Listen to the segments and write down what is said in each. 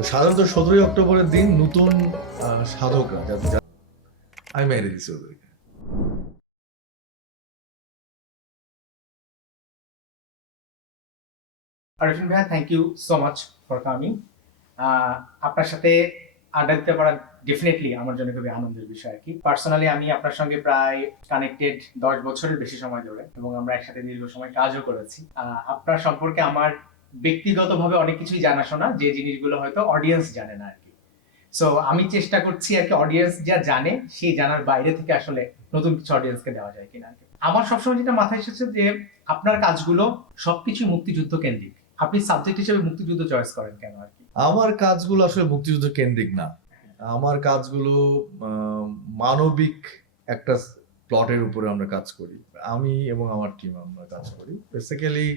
তো সাধারণত 17ই অক্টোবরের দিন নতুন সাধকরা আমি মেরে দিচ্ছি ওদেরকে। আরিফিন ভাইয়া, thank you so much for coming. আপনার সাথে আড্ডা দিতে পারা ডেফিনেটলি আমার জন্য খুবই আনন্দের বিষয় আর কি। পার্সোনালি আমি আপনার সঙ্গে প্রায় কানেক্টেড 10 বছরের বেশি সময় ধরে, এবং আমরা একসাথে দীর্ঘ সময় কাজও করেছি। আপনার সম্পর্কে আমার ব্যক্তিগতভাবে অনেক কিছুই জানাশোনা, যে জিনিসগুলো হয়তো অডিয়েন্স জানে না আর কি। সো আমি চেষ্টা করছি আর কি, অডিয়েন্স যা জানে সেই জানার বাইরে থেকে আসলে নতুন কিছু অডিয়েন্সকে দেওয়া যায় কিনা আর কি। আমার সবসময় যেটা মাথায় এসেছে যে আপনার কাজগুলো সবকিছু মুক্তিযুদ্ধ কেন্দ্রিক। আপনি সাবজেক্ট হিসেবে মুক্তিযুদ্ধ চয়েস করেন কেন আর কি? আমার কাজগুলো আসলে মুক্তিযুদ্ধ কেন্দ্রিক না। আমার কাজগুলো মানবিক একটা প্লটের উপরে আমরা কাজ করি। আমি এবং আমার টিম আমরা কাজ করি। বেসিক্যালি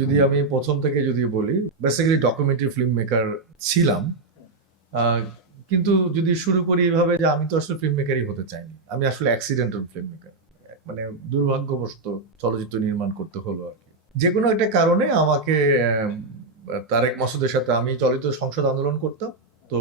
যদি আমি প্রথম থেকে যদি বলি, বেসিক্যালি ডকুমেন্টারি ফিল্ম মেকার ছিলাম। কিন্তু যদি শুরু করি এভাবে যে আমি তো আসলে ফিল্ম মেকারই হতে চাইনি, আমি আসলে অ্যাক্সিডেন্টাল ফিল্ম মেকার, মানে দুর্ভাগ্যবশত চলচ্চিত্র নির্মাণ করতে হলো আর কি। যে কোনো একটা কারণে আমাকে তারেক মাসুদের সাথে আমি চলচ্চিত্র সংসদ আন্দোলন করতাম। তো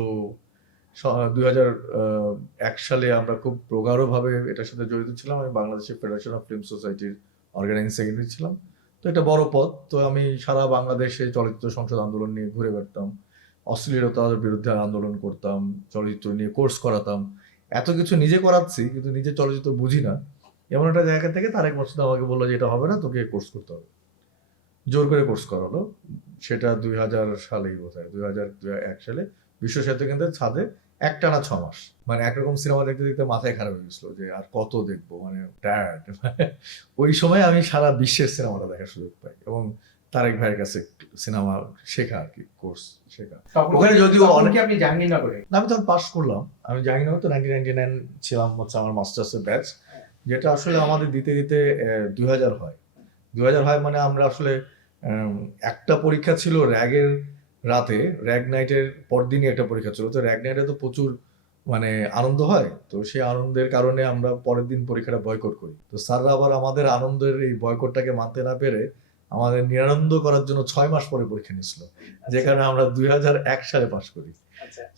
2001 সালে আমরা খুব প্রগাঢ়ভাবে এটার সাথে জড়িত ছিলাম। আমি বাংলাদেশের ফেডারেশন অফ ফিল্ম সোসাইটির অর্গানাইজিং সেক্রেটারি ছিলাম। তো এটা বড় পদ। তো আমি সারা বাংলাদেশে চলচ্চিত্র সংসদ আন্দোলন নিয়ে ঘুরে বেড়াতাম, অশ্লীলতার বিরুদ্ধে আন্দোলন করতাম, চলচ্চিত্র নিয়ে কোর্স করাতাম। এত কিছু নিজে করাচ্ছি কিন্তু নিজে চলচ্চিত্র বুঝি না, এমন একটা জায়গা থেকে তারেক মাসুদ আমাকে বললো যে এটা হবে না, তোকে কোর্স করতে হবে। জোর করে কোর্স করালো। সেটা 2000 সালেই বোধহয়, 2001 সালে বিশ্ব সাহিত্য কেন্দ্রের ছাদে একটানা 6 মাস। মানে একরকম সিনেমা দেখতে দেখতে মাথায় খারাপ হয়ে গেছিল যে আর কত দেখবো, মানে টায়ার্ড। ওই সময় আমি সারা বিশ্বের সিনেমাটা দেখার সুযোগ পাই এবং তারেক ভাইয়ের কাছে সিনেমা শেখা আর কি, কোর্স শেখা। ওখানে যদিও আপনি জাহাঙ্গীরনগরে, আমি তখন পাস করলাম। আমি জাহাঙ্গীরনগর তো 1999 ছিলাম হচ্ছে আমার মাস্টার্সের ব্যাচ, যেটা আসলে আমাদের দিতে দিতে 2000 হয়। 2000 হয় মানে আমরা আসলে একটা পরীক্ষা ছিল র্যাগের রাতে, র্যাগ নাইটের পরদিনই একটা পরীক্ষা ছিল। তো র্যাগ নাইটে তো প্রচুর মানে আনন্দ হয়, তো সেই আনন্দের কারণে আমরা পরের দিন পরীক্ষাটা বয়কট করি। তো স্যাররা আবার আমাদের আনন্দের এই বয়কটটাকে মানতে না পেরে আমাদের নিরানন্দ করার জন্য 6 মাস পরে পরীক্ষা নিয়েছিল, যে কারণে আমরা 2001 সালে পাশ করি।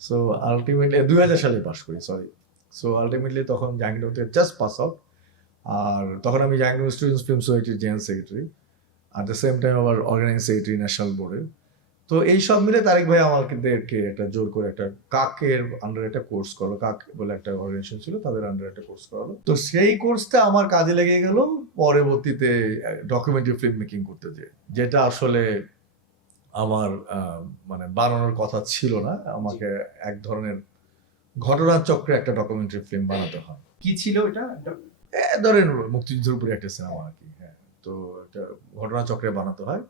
সো আলটিমেটলি 2000 সালে পাশ করি, সরি। সো আলটিমেটলি তখন জাহাঙ্গীরনগর থেকে জাস্ট পাস আউট। আর তখন আমি জাহাঙ্গীরনগর স্টুডেন্টস ফিল্ম সোসাইটির general secretary, at the same time আবার অর্গানাইজিং সেক্রেটারি ন্যাশনাল বোর্ডের। তো এই সব মিলে তারেক ভাই আমাদেরকে একটা জোর করে একটা কাকের আন্ডারে একটা কোর্স করলো। কাক বলে একটা অর্গানাইজেশন ছিল, তাদের আন্ডারে একটা কোর্স করালো। তো সেই কোর্সটা আমার কাজে লেগে গেল পরবর্তীতে ডকুমেন্টারি ফিল্ম মেকিং করতে, যেটা আসলে আমার মানে বানানোর কথা ছিল না। আমাকে এক ধরনের ঘটনাচক্রে একটা ডকুমেন্টারি ফিল্ম বানাতে হয়। কি ছিল এটা? ধরেন মুক্তিযুদ্ধের উপরে একটা সিনেমা আর কি। হ্যাঁ, তো একটা ঘটনাচক্রে বানাতে হয়।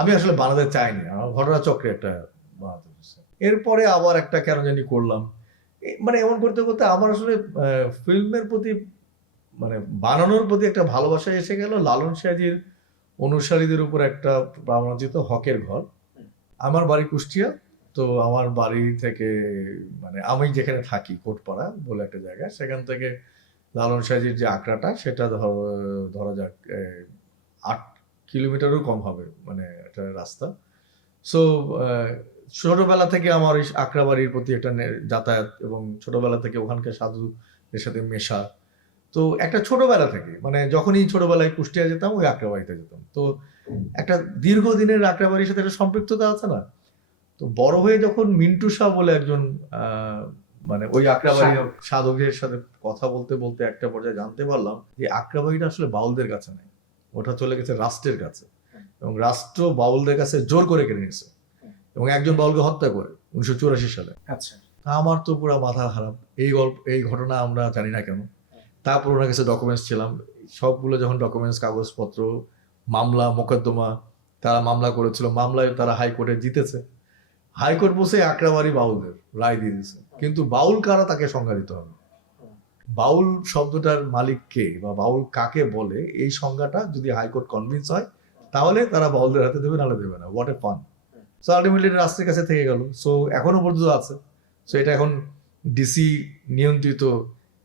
আমি আসলে বানাতে চাইনি, আমার ঘটনাচক্রে একটা বানাতে হচ্ছে। এরপরে আবার একটা কেন জানি করলাম। মানে এমন করতে করতে আমার আসলে ফিল্মের প্রতি মানে বানানোর প্রতি একটা ভালোবাসা এসে গেল। লালন সাজির অনুসারীদের উপর একটা প্রামাণিত হকের ঘর। আমার বাড়ি কুষ্টিয়া। তো আমার বাড়ি থেকে মানে আমি যেখানে থাকি কোটপাড়া বলে একটা জায়গা, সেখান থেকে লালন সাজির যে আখড়াটা সেটা ধরা যাক 8 কিলোমিটারও কম হবে, মানে একটা রাস্তা। সো ছোটবেলা থেকে আমার ওই আখড়া বাড়ির প্রতি একটা যাতায়াত, এবং ছোটবেলা থেকে ওখানকার সাধুদের সাথে মেশা। তো একটা ছোটবেলা থেকে মানে যখনই ছোটবেলায় কুষ্টিয়া যেতাম ওই আখড়া বাড়িতে যেতাম। তো একটা দীর্ঘদিনের আখড়া বাড়ির সাথে একটা সম্পৃক্ততা আছে না। তো বড় হয়ে যখন মিন্টু শাহ বলে একজন মানে ওই আখড়াবাড়ির সাধকের সাথে কথা বলতে বলতে একটা পর্যায়ে জানতে পারলাম যে আখড়াবাড়িটা আসলে বাউলদের কাছে নেই, ওটা চলে গেছে রাষ্ট্রের কাছে, এবং রাষ্ট্র বাউলদের কাছে জোর করে কেড়ে নিয়েছে এবং একজন বাউলকে হত্যা করে 1984 সালে। আচ্ছা, আমার তো পুরো মাথা খারাপ। এই ঘটনা আমরা জানি না কেন। তারপর ওনার কাছে ডকুমেন্টস ছিলাম, সবগুলো যখন ডকুমেন্টস কাগজপত্র, মামলা মোকদ্দমা, তারা মামলা করেছিল, মামলায় তারা হাইকোর্টে জিতেছে। হাইকোর্ট বসে আখড়াবাড়ি বাউলদের রায় দিয়ে দিয়েছে, কিন্তু বাউল কারা তাকে সংজ্ঞা দিতে হবে। বাউল শব্দটার মালিক কে বা বাউল কাকে বলে, এই সংজ্ঞাটা যদি হাইকোর্ট কনভিন্স হয় তাহলে তারা বাউলদের হাতে দেবে, নাহলে দেবে না। What a fun. So ultimately রাষ্ট্রের কাছে থেকে গেল। সো এখনো পর্যন্ত আছে। সো এটা এখন ডিসি নিয়ন্ত্রিত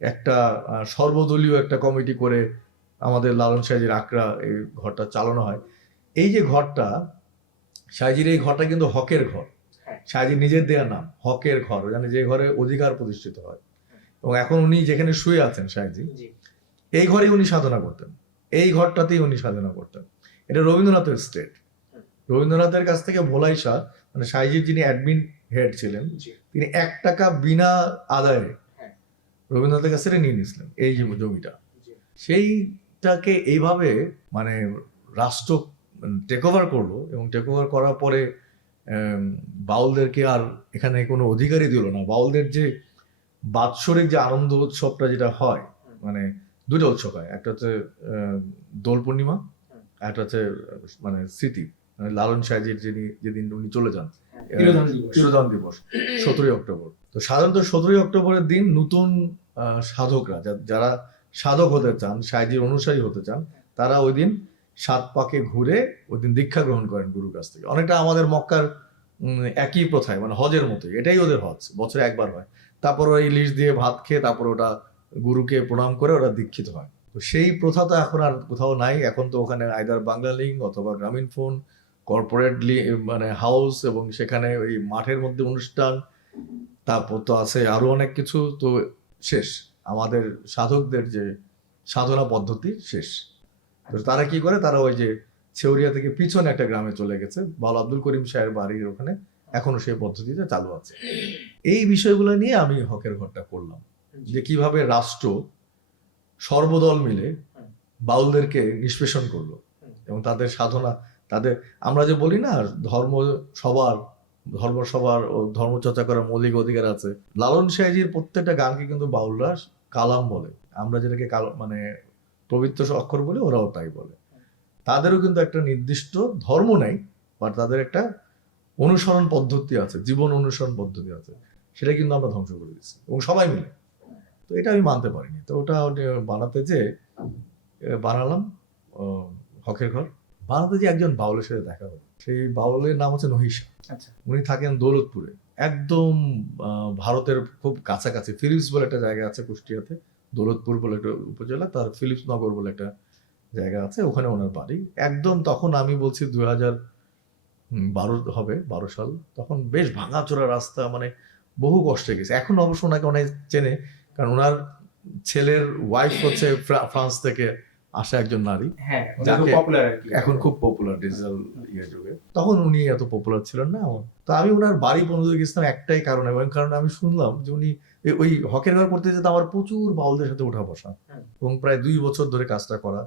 একটা সর্বদলীয় একটা কমিটি করে আমাদের লালন সাহেজির আখড়া এই ঘরটা চালানো হয়। এই যে ঘরটা, সাহেজির এই ঘরটা কিন্তু হকের ঘর। সাইজির নিজের দেওয়া নাম হকের ঘর, মানে যে ঘরে অধিকার প্রতিষ্ঠিত হয়। এবং এখন উনি যেখানে শুয়ে আছেন সাইজি, জি এই ঘরেই উনি সাধনা করতেন, এই ঘরটাতেই উনি সাধনা করতেন। এটা রবীন্দ্রনাথের স্টেট। রবীন্দ্রনাথের কাছ থেকে ভোলাই শাহ, মানে সাইজির যিনি অ্যাডমিন হেড ছিলেন, জি তিনি 1 টাকা বিনা আদায়ে হ্যাঁ। রবীন্দ্রনাথের কাছ থেকে নিয়ে নিয়েছিলেন এই যে জমিটা। জি সেইটাকে এইভাবে মানে রাষ্ট্র টেক ওভার করলো, এবং টেক ওভার করার পরে বাউলদেরকে আর এখানে কোনো অধিকারই দিল না। বাউলদের যে বাৎসরিক যে আনন্দ উৎসবটা যেটা হয়, মানে দুটো উৎসব হয়, একটা হচ্ছে দোল পূর্ণিমা, একটা হচ্ছে মানে স্মৃতি, মানে লালন সাহেজির যিনি যেদিন উনি চলে যান, তিরোধান দিবস 17ই অক্টোবর। তো সাধারণত 17ই অক্টোবরের দিন নতুন সাধকরা যারা সাধক হতে চান, সাহেজির অনুসারী হতে চান, তারা ওই দিন 7 পাকে ঘুরে ওই দিন দীক্ষা গ্রহণ করেন গুরুর কাছ থেকে। অনেকটা আমাদের মক্কার একই প্রথায়, মানে হজের মতোই, এটাই ওদের হজ, বছরে একবার হয়। তারপর ওই ইলিশ দিয়ে ভাত খেয়ে তারপর ওটা গুরুকে প্রণাম করে ওরা দীক্ষিত হয়। তো সেই প্রথা তো এখন আর কোথাও নাই। এখন তো ওখানে আইদার বাংলা লিঙ্ক অথবা গ্রামীণ ফোন, কর্পোরেট মানে হাউস, এবং সেখানে ওই মাঠের মধ্যে অনুষ্ঠান, তারপর তো আছে আরো অনেক কিছু। তো শেষ আমাদের সাধকদের যে সাধনা পদ্ধতি শেষ। তো তারা কি করে, তারা ওই যে ছেউরিয়া থেকে পিছনে একটা গ্রামে চলে গেছে, বাউল আব্দুল করিম সাহের বাড়ির ওখানে এখনো সেই পদ্ধতিতে চালু আছে। এই বিষয়গুলো নিয়ে আমি হকের ঘরটা করলাম, যে কিভাবে রাষ্ট্র সর্বদল মিলে বাউলদেরকে নিষ্পেষণ করলো, এবং তাদের সাধনা, তাদের আমরা যে বলি না ধর্ম সবার ও ধর্মচর্চা করার মৌলিক অধিকার আছে। লালন সাহেজির প্রত্যেকটা গানকে কিন্তু বাউলরা কালাম বলে, আমরা যেটাকে মানে পবিত্র অক্ষর বলে, ওরাও তাই বলে। তাদেরও কিন্তু একটা নির্দিষ্ট ধর্ম নেই, বাট তাদের একটা অনুসরণ পদ্ধতি আছে, জীবন অনুসরণ পদ্ধতি আছে, সেটা কিন্তু আমরা ধ্বংস করে দিচ্ছি, এবং সবাই মিলে। তো এটা আমি মানতে পারিনি। তো ওটা বানাতে যে বানালাম হকের ঘর। বানাতে যে একজন বাউলের সাথে দেখা হলো, সেই বাউলের নাম হচ্ছে নহিশা। আচ্ছা উনি থাকেন দৌলতপুরে, একদম ভারতের খুব কাছাকাছি। ফিলিপস বলে একটা জায়গা আছে কুষ্টিয়াতে, দৌলতপুর বলে একটা উপজেলা, তার ফিলিপস নগর বলে একটা জায়গা আছে, ওখানে ওনার বাড়ি। একদম তখন আমি বলছি 2012 হবে, 12 সাল। তখন বেশ ভাঙাচোরা রাস্তা, মানে বহু কষ্টে গেছে। এখন অবশ্য ওনাকে অনেক চেনে, কারণ ওনার ছেলের ওয়াইফ হচ্ছে ফ্রান্স থেকে আসা একজন নারী, হ্যাঁ, যাকে পপুলার আর কি এখন খুব পপুলার ডিজিটাল যুগে। তখন উনি এত পপুলার ছিলেন না। তো আমি ওনার বাড়ি পর্যন্ত গেছিলাম একটাই কারণে, এবং কারণ আমি শুনলাম যে উনি ওই হকের ঘর করতে যেতে আমার প্রচুর বাউলদের সাথে উঠা বসা, এবং প্রায় 2 বছর ধরে কাজটা করা,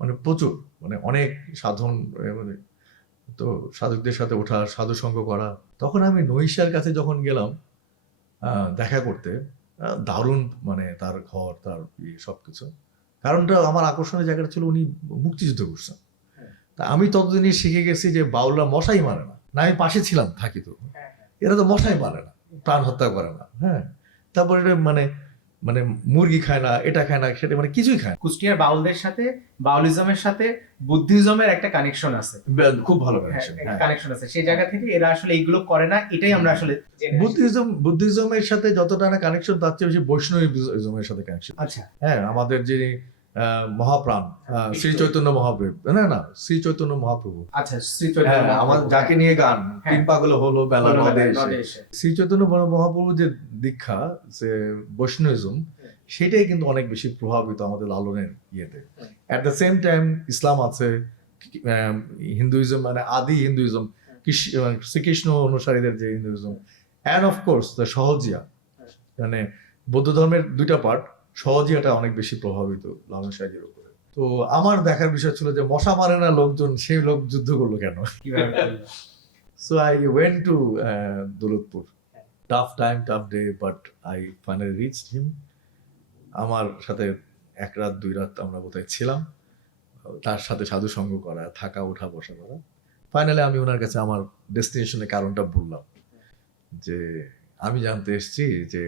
মানে প্রচুর, মানে অনেক সাধন, মানে তো সাধকদের সাথে ওঠা, সাধু সঙ্গ করা। তখন আমি নহিশার কাছে যখন গেলাম দেখা করতে, দারুণ, মানে তার ঘর, তার সবকিছু। কারণটা আমার আকর্ষণের জায়গাটা ছিল উনি মুক্তিযুদ্ধ করছেন। তা আমি ততদিনই শিখে গেছি যে বাউলরা মশাই মারে না, আমি পাশে ছিলাম, থাকি তো, এরা তো মশাই মারে না, প্রাণ হত্যা করে না। হ্যাঁ, তারপরে মানে মানে মুরগি খায় না, এটা খায় না, সেটা মানে কিছুই খায় না। কুষ্টিয়ার বাউলদের সাথে, বাউলিজমের সাথে বুদ্ধিজমের একটা কানেকশন আছে, খুব ভালো কানেকশন। কানেকশন আছে। সেই জায়গা থেকে এরা আসলে এইগুলো করে না, এটাই আমরা আসলে বুদ্ধিজমের সাথে যতটা না কানেকশন, তার চেয়ে বেশি বৈষ্ণবিজমের সাথে কানেকশন। আচ্ছা হ্যাঁ, আমাদের যিনি মহাপ্রাণ শ্রী চৈতন্য মহাপ্রভু, না শ্রী চৈতন্য মহাপ্রভু, আচ্ছা শ্রী চৈতন্য আমার যাকে নিয়ে গান, তিন পাগল হলো বেলা নদে নদে এসে। এসে। শ্রী চৈতন্য মহাপ্রভু যে দীক্ষা, যে বৈষ্ণবিজম, সেটাই কিন্তু অনেক বেশি প্রভাবিত আমাদের লালনের ইয়েতে। অ্যাট দ্য সেম টাইম ইসলাম আছে, হিন্দুইজম, মানে আদি হিন্দুইজম, শ্রীকৃষ্ণ অনুসারীদের যে হিন্দুইজম, অ্যান্ড অফকোর্স দ্য সহজিয়া, মানে বৌদ্ধ ধর্মের 2টা পার্ট, সহজিয়াটা অনেক বেশি প্রভাবিত লালন সাহেজের উপরে। তো আমার দেখার বিষয় ছিল যে মশা মারে না লোকজন, সেই লোক যুদ্ধ করলো কেন? So I went to Daulatpur. Tough time, tough day, but I finally reached him. আমার সাথে 1 রাত 2 রাত আমরা বোধহয় ছিলাম, তার সাথে সাধু সঙ্গ করা, থাকা, ওঠা বসা করা। ফাইনালি আমি ওনার কাছে আমার ডেস্টিনেশনের কারণটা বললাম, যে আমি জানতে এসেছি যে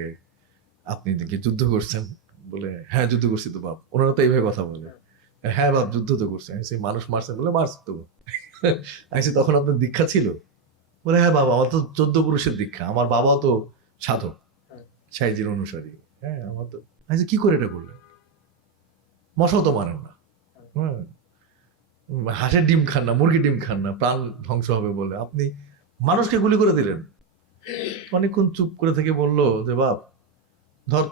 আপনি কি যুদ্ধ করছেন? বলে হ্যাঁ যুদ্ধ করছি তো বাপ। ওনারা তো এইভাবে কথা বলে, হ্যাঁ বাপ যুদ্ধ তো করছে। আমি মানুষ মারছে? বলে মারছে তো। আমি তখন আপনার দীক্ষা ছিল? বলে হ্যাঁ বাবা, আমার তো 14 পুরুষের দীক্ষা, আমার বাবাও তো সাধক, সাইজির অনুসারী। হ্যাঁ, আমার তো। আমি কি করে এটা করলেন? মশাও তো মারেন না, হ্যাঁ, হাঁসের ডিম খান না, মুরগির ডিম খান না, প্রাণ ধ্বংস হবে বলে আপনি মানুষকে গুলি করে দিলেন। অনেকক্ষণ চুপ করে থেকে বললো যে বাপ, ধর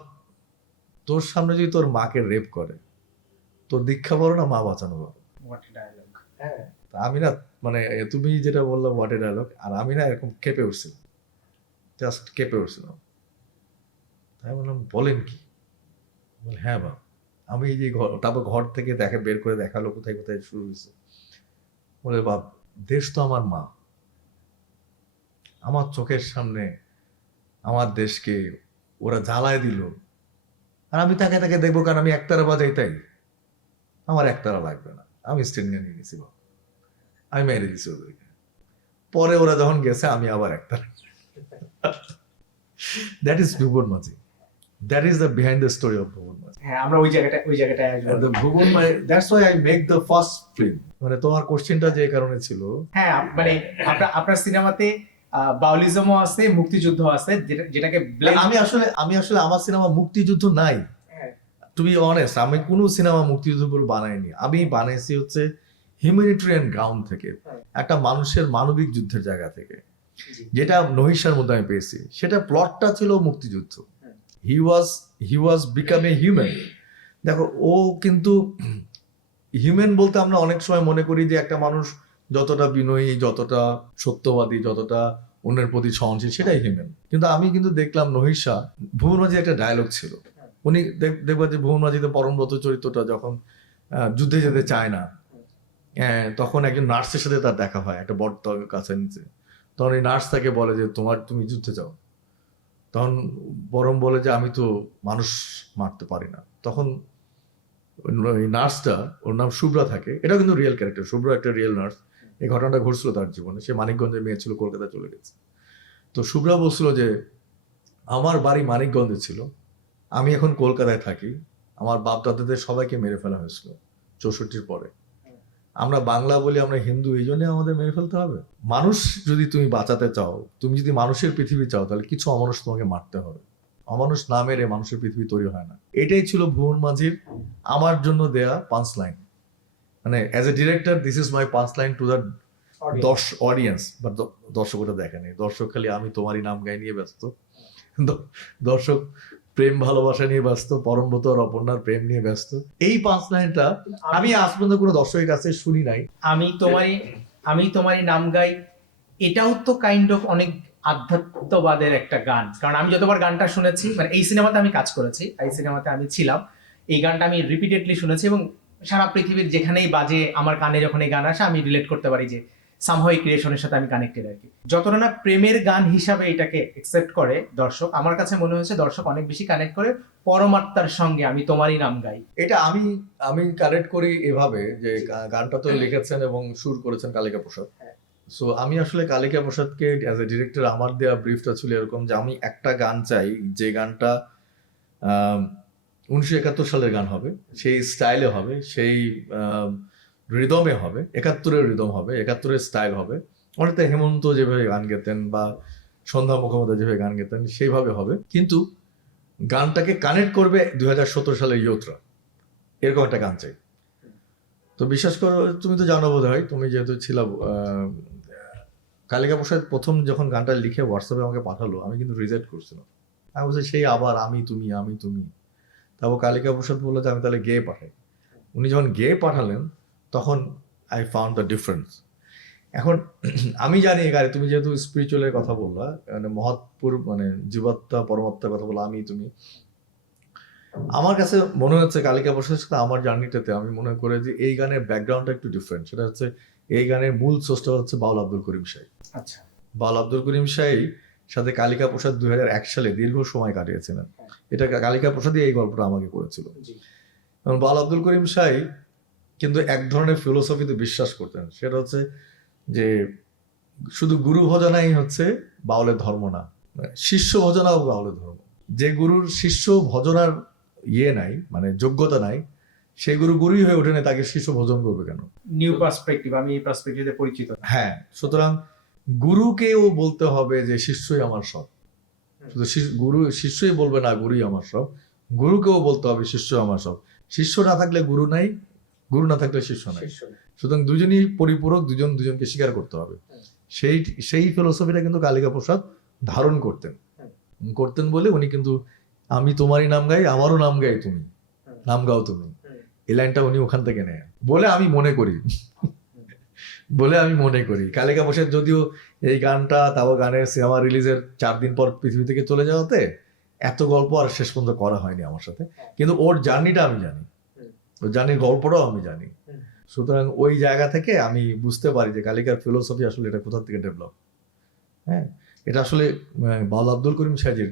তোর সামনে যদি তোর মাকে রেপ করে, তোর দীক্ষা বড় না মা বাঁচানো বড়? What a dialogue. তা আমি না, মানে তুমি যেটা বললাম হোয়াট এ ডায়লগ, আর আমি না এরকম কেঁপে উঠছিলাম, জাস্ট কেঁপে উঠছিলাম। তাই বললাম বলেন কি? বলে হ্যাঁ বাপ, আমি এই যে তারপর ঘর থেকে বের করে দেখালো কোথায় কোথায় শুরু হয়েছে। বলে বাপ, দেশ তো আমার মা, আমার চোখের সামনে আমার দেশকে ওরা জ্বালায় দিল, আর আমি তাকে তাকে দেখবো, কারণ আমি একতারা বাজাই, তাই আমার একতারা লাগবে না, আমি স্টেন নিয়ে গেছি বাপ, আমি মেরে দিছি ওদেরকে। পরে ওরা যখন গেছে আমি আবার একতারা। That is Bhuban Majhi, that is the behind the story of Bhuban Majhi. হ্যাঁ, আমরা ওই জায়গাটায় আসবো। The Bhuban Majhi, that's why I make the first film. মানে তোমার কোশ্চেনটা যে কারণে ছিল, হ্যাঁ, মানে আপনার সিনেমাতে বাউলিজমও আছে, মুক্তিযুদ্ধ আছে, যেটাকে আমি আসলে আমার সিনেমা মুক্তিযুদ্ধ নাই, টু বি অনেস্ট। আমি কোনো সিনেমা মুক্তিযুদ্ধ বলে বানাইনি, আমি বানাইছি হচ্ছে হিউম্যানিটেরিয়ান গ্রাউন্ড থেকে, একটা মানুষের মানবিক যুদ্ধের জায়গা থেকে, যেটা নহিসার মধ্যে আমি পেয়েছি। সেটা প্লটটা ছিল মুক্তিযুদ্ধ। হি ওয়াজ বিকাম এ হিউম্যান। দেখো, ও কিন্তু হিউম্যান বলতে আমরা অনেক সময় মনে করি যে একটা মানুষ যতটা বিনয়ী, যতটা সত্যবাদী, যতটা অন্যের প্রতি সহনশীল, সেটাই হিউম্যান। কিন্তু আমি কিন্তু দেখলাম নহিসা, ভুবন মাঝির একটা ডায়লগ ছিল, উনি দেখবা যে ভুবন মাঝিতে পরমব্রত চরিত্রটা যখন যুদ্ধে যেতে চায় না, তখন একজন নার্সের সাথে তার দেখা হয় একটা বট কাছে নিচে, তখন এই নার্স তাকে বলে যে তুমি যুদ্ধে যাও। তখন বরম বলে যে আমি তো মানুষ মারতে পারি না। তখন ওই নার্সটা, ওর নাম শুভ্রা থাকে, এটা কিন্তু রিয়েল ক্যারেক্টার, শুভ্রা একটা রিয়েল নার্স। এই ঘটনাটা ঘটছিল তার জীবনে, সে মানিকগঞ্জের মেয়ে ছিল, কলকাতা চলে গেছে। তো শুভ্রা বলছিল যে আমার বাড়ি মানিকগঞ্জে ছিল, আমি এখন কলকাতায় থাকি, আমার বাপ দাদাদের সবাইকে মেরে ফেলা হয়েছিল 64-র পরে। আমরা বাংলা বলি, আমরা হিন্দু, এই জন্য আমাদের মেরে ফেলতে হবে? মানুষ যদি তুমি বাঁচাতে চাও, তুমি যদি মানুষের পৃথিবী চাও, তাহলে কিছু অমানুষ তোমাকে মারতে হবে। অমানুষ না মেরে মানুষের পৃথিবী তৈরি হয় না। এটাই ছিল ভুবন মাঝির আমার জন্য দেয়া পাঁচ লাইন। মানে as a director, this is my পাঁচ line to the audience. But দর্শক ওটা দেখেনি, দর্শক খালি আমি তোমারই নাম গাই নিয়ে ব্যস্ত, দর্শক প্রেম ভালোবাসা নিয়ে ব্যস্ত, পরমব্রত আর অপর্ণার প্রেম নিয়ে ব্যস্ত। এই পাঁচ লাইনটা আমি আজ পর্যন্ত কোনো দর্শকের কাছে শুনি নাই। আমি তোমারই নাম গাই, এটাও তো কাইন্ড অফ অনেক আধ্যাত্মবাদের একটা গান। কারণ আমি যতবার গানটা শুনেছি, মানে এই সিনেমাতে আমি কাজ করেছি, এই সিনেমাতে আমি ছিলাম, এই গানটা আমি রিপিটেডলি শুনেছি, এবং সারা পৃথিবীর যেখানেই বাজে আমার কানে যখন এই গান আসে, আমি রিলেট করতে পারি যে সামহাউ এই ক্রিয়েশনের সাথে আমি কানেক্টেড আর কি। যতটা না প্রেমের গান হিসাবে এটাকে একসেপ্ট করে দর্শক, আমার কাছে মনে হয়েছে দর্শক অনেক বেশি কানেক্ট করে পরমাত্মার সঙ্গে আমি তোমারই নাম গাই। এটা আমি কানেক্ট করি এভাবে যে গানটা তো লিখেছেন এবং সুর করেছেন কালিকা প্রসাদ। সো আমি আসলে কালিকা প্রসাদকে অ্যাজ এ ডিরেক্টর, আমার দেওয়া ব্রিফটা ছিল এরকম যে আমি একটা গান চাই, যে গানটা 1971 সালের গান হবে, সেই স্টাইলে হবে, সেই রিদমে হবে, 71-এর রিদম হবে, 71-এর স্টাইল হবে, অনেকটা হেমন্ত যেভাবে গান গেতেন বা সন্ধ্যা মুখোপাধ্যায় যেভাবে গান গেতেন সেইভাবে হবে, কিন্তু গানটাকে কানেক্ট করবে 2017 সালের ইয়ুথরা, এরকম একটা গান চাই। তো বিশ্বাস করো, তুমি তো জানো বোধ হয়, তুমি যেহেতু ছিল, কালিকা প্রসাদ প্রথম যখন গানটা লিখে হোয়াটসঅ্যাপে আমাকে পাঠালো, আমি কিন্তু রিজেক্ট করছিলাম। আমি বলছি সেই আবার আমি তুমি। তারপর কালিকা প্রসাদ বললো যে আমি তাহলে গেয়ে পাঠাই। উনি যখন গেয়ে পাঠালেন, তখন আই ফাউন্ড দ্য ডিফারেন্স। এখন আমি জানি এখানে তুমি যেহেতু স্পিরিচুয়ালের কথা বললা, মানে মহাৎপুর, মানে জীবাত্মা পরমাত্মার কথা বললা, তুমি, আমার কাছে মনে হচ্ছে কালিকা প্রসাদের সাথে আমার জার্নিটাতে আমি মনে করে যে এই গানের ব্যাকগ্রাউন্ডটা একটু ডিফারেন্ট। সেটা হচ্ছে এই গানের মূল সোর্সটা হচ্ছে বাউল আব্দুল করিম শাহী। আচ্ছা, বাউল আব্দুল করিম শাহী সাথে কালিকা প্রসাদ 2001 সালে দীর্ঘ সময় কাটিয়েছিলেন। এটা কালিকা প্রসাদই এই গল্পটা আমাকে করেছিল। এবং বাউল আব্দুল করিম শাহী কিন্তু এক ধরনের ফিলোসফিতে বিশ্বাস করতেন, সেটা হচ্ছে যে শুধু গুরু ভজনাই হচ্ছে বাউলের ধর্ম না, শিষ্য ভজনাও বাউলের ধর্ম। যে গুরুর শিষ্য ভজনার নাই, মানে যোগ্যতা নাই, সেই গুরুই হয়ে ওঠে না, তাকে শিষ্য ভজন করবে কেন? নিউ পার্সপেক্টিভ, আমি এই পার্সপেক্টিভে পরিচিত। হ্যাঁ, সুতরাং গুরুকেও বলতে হবে যে শিষ্যই আমার সব। শুধু গুরু শিষ্যই বলবে না গুরুই আমার সব, গুরুকেও বলতে হবে শিষ্য আমার সব। শিষ্য না থাকলে গুরু নাই, গুরু না থাকলে শিষ্য নাই। সুতরাং দুজনই পরিপূরক, দুজনকে স্বীকার করতে হবে। সেই ফিলোসফিটা কিন্তু কালিকা প্রসাদ ধারণ করতেন বলে উনি কিন্তু আমি তোমারই নাম গাই, আমারও নাম গাই তুমি, নাম গাও তুমি, এই লাইনটা উনি ওখান থেকে নেয় বলে আমি মনে করি কালিকা বসে যদিও এই গানটা তাও গানের সিনেমা রিলিজের 4 দিন পর পৃথিবী থেকে চলে যাওয়াতে এত গল্প আর শেষ পর্যন্ত করা হয়নি আমার সাথে, কিন্তু ওর জার্নিটা আমি জানি, ওর জার্নির গল্পটাও আমি জানি। সুতরাং ওই জায়গা থেকে আমি বুঝতে পারি যে কালিকার ফিলোসফি আসলে এটা কোথা থেকে ডেভেলপ। হ্যাঁ, এটা আসলে বাউল আব্দুল করিম সাহেবের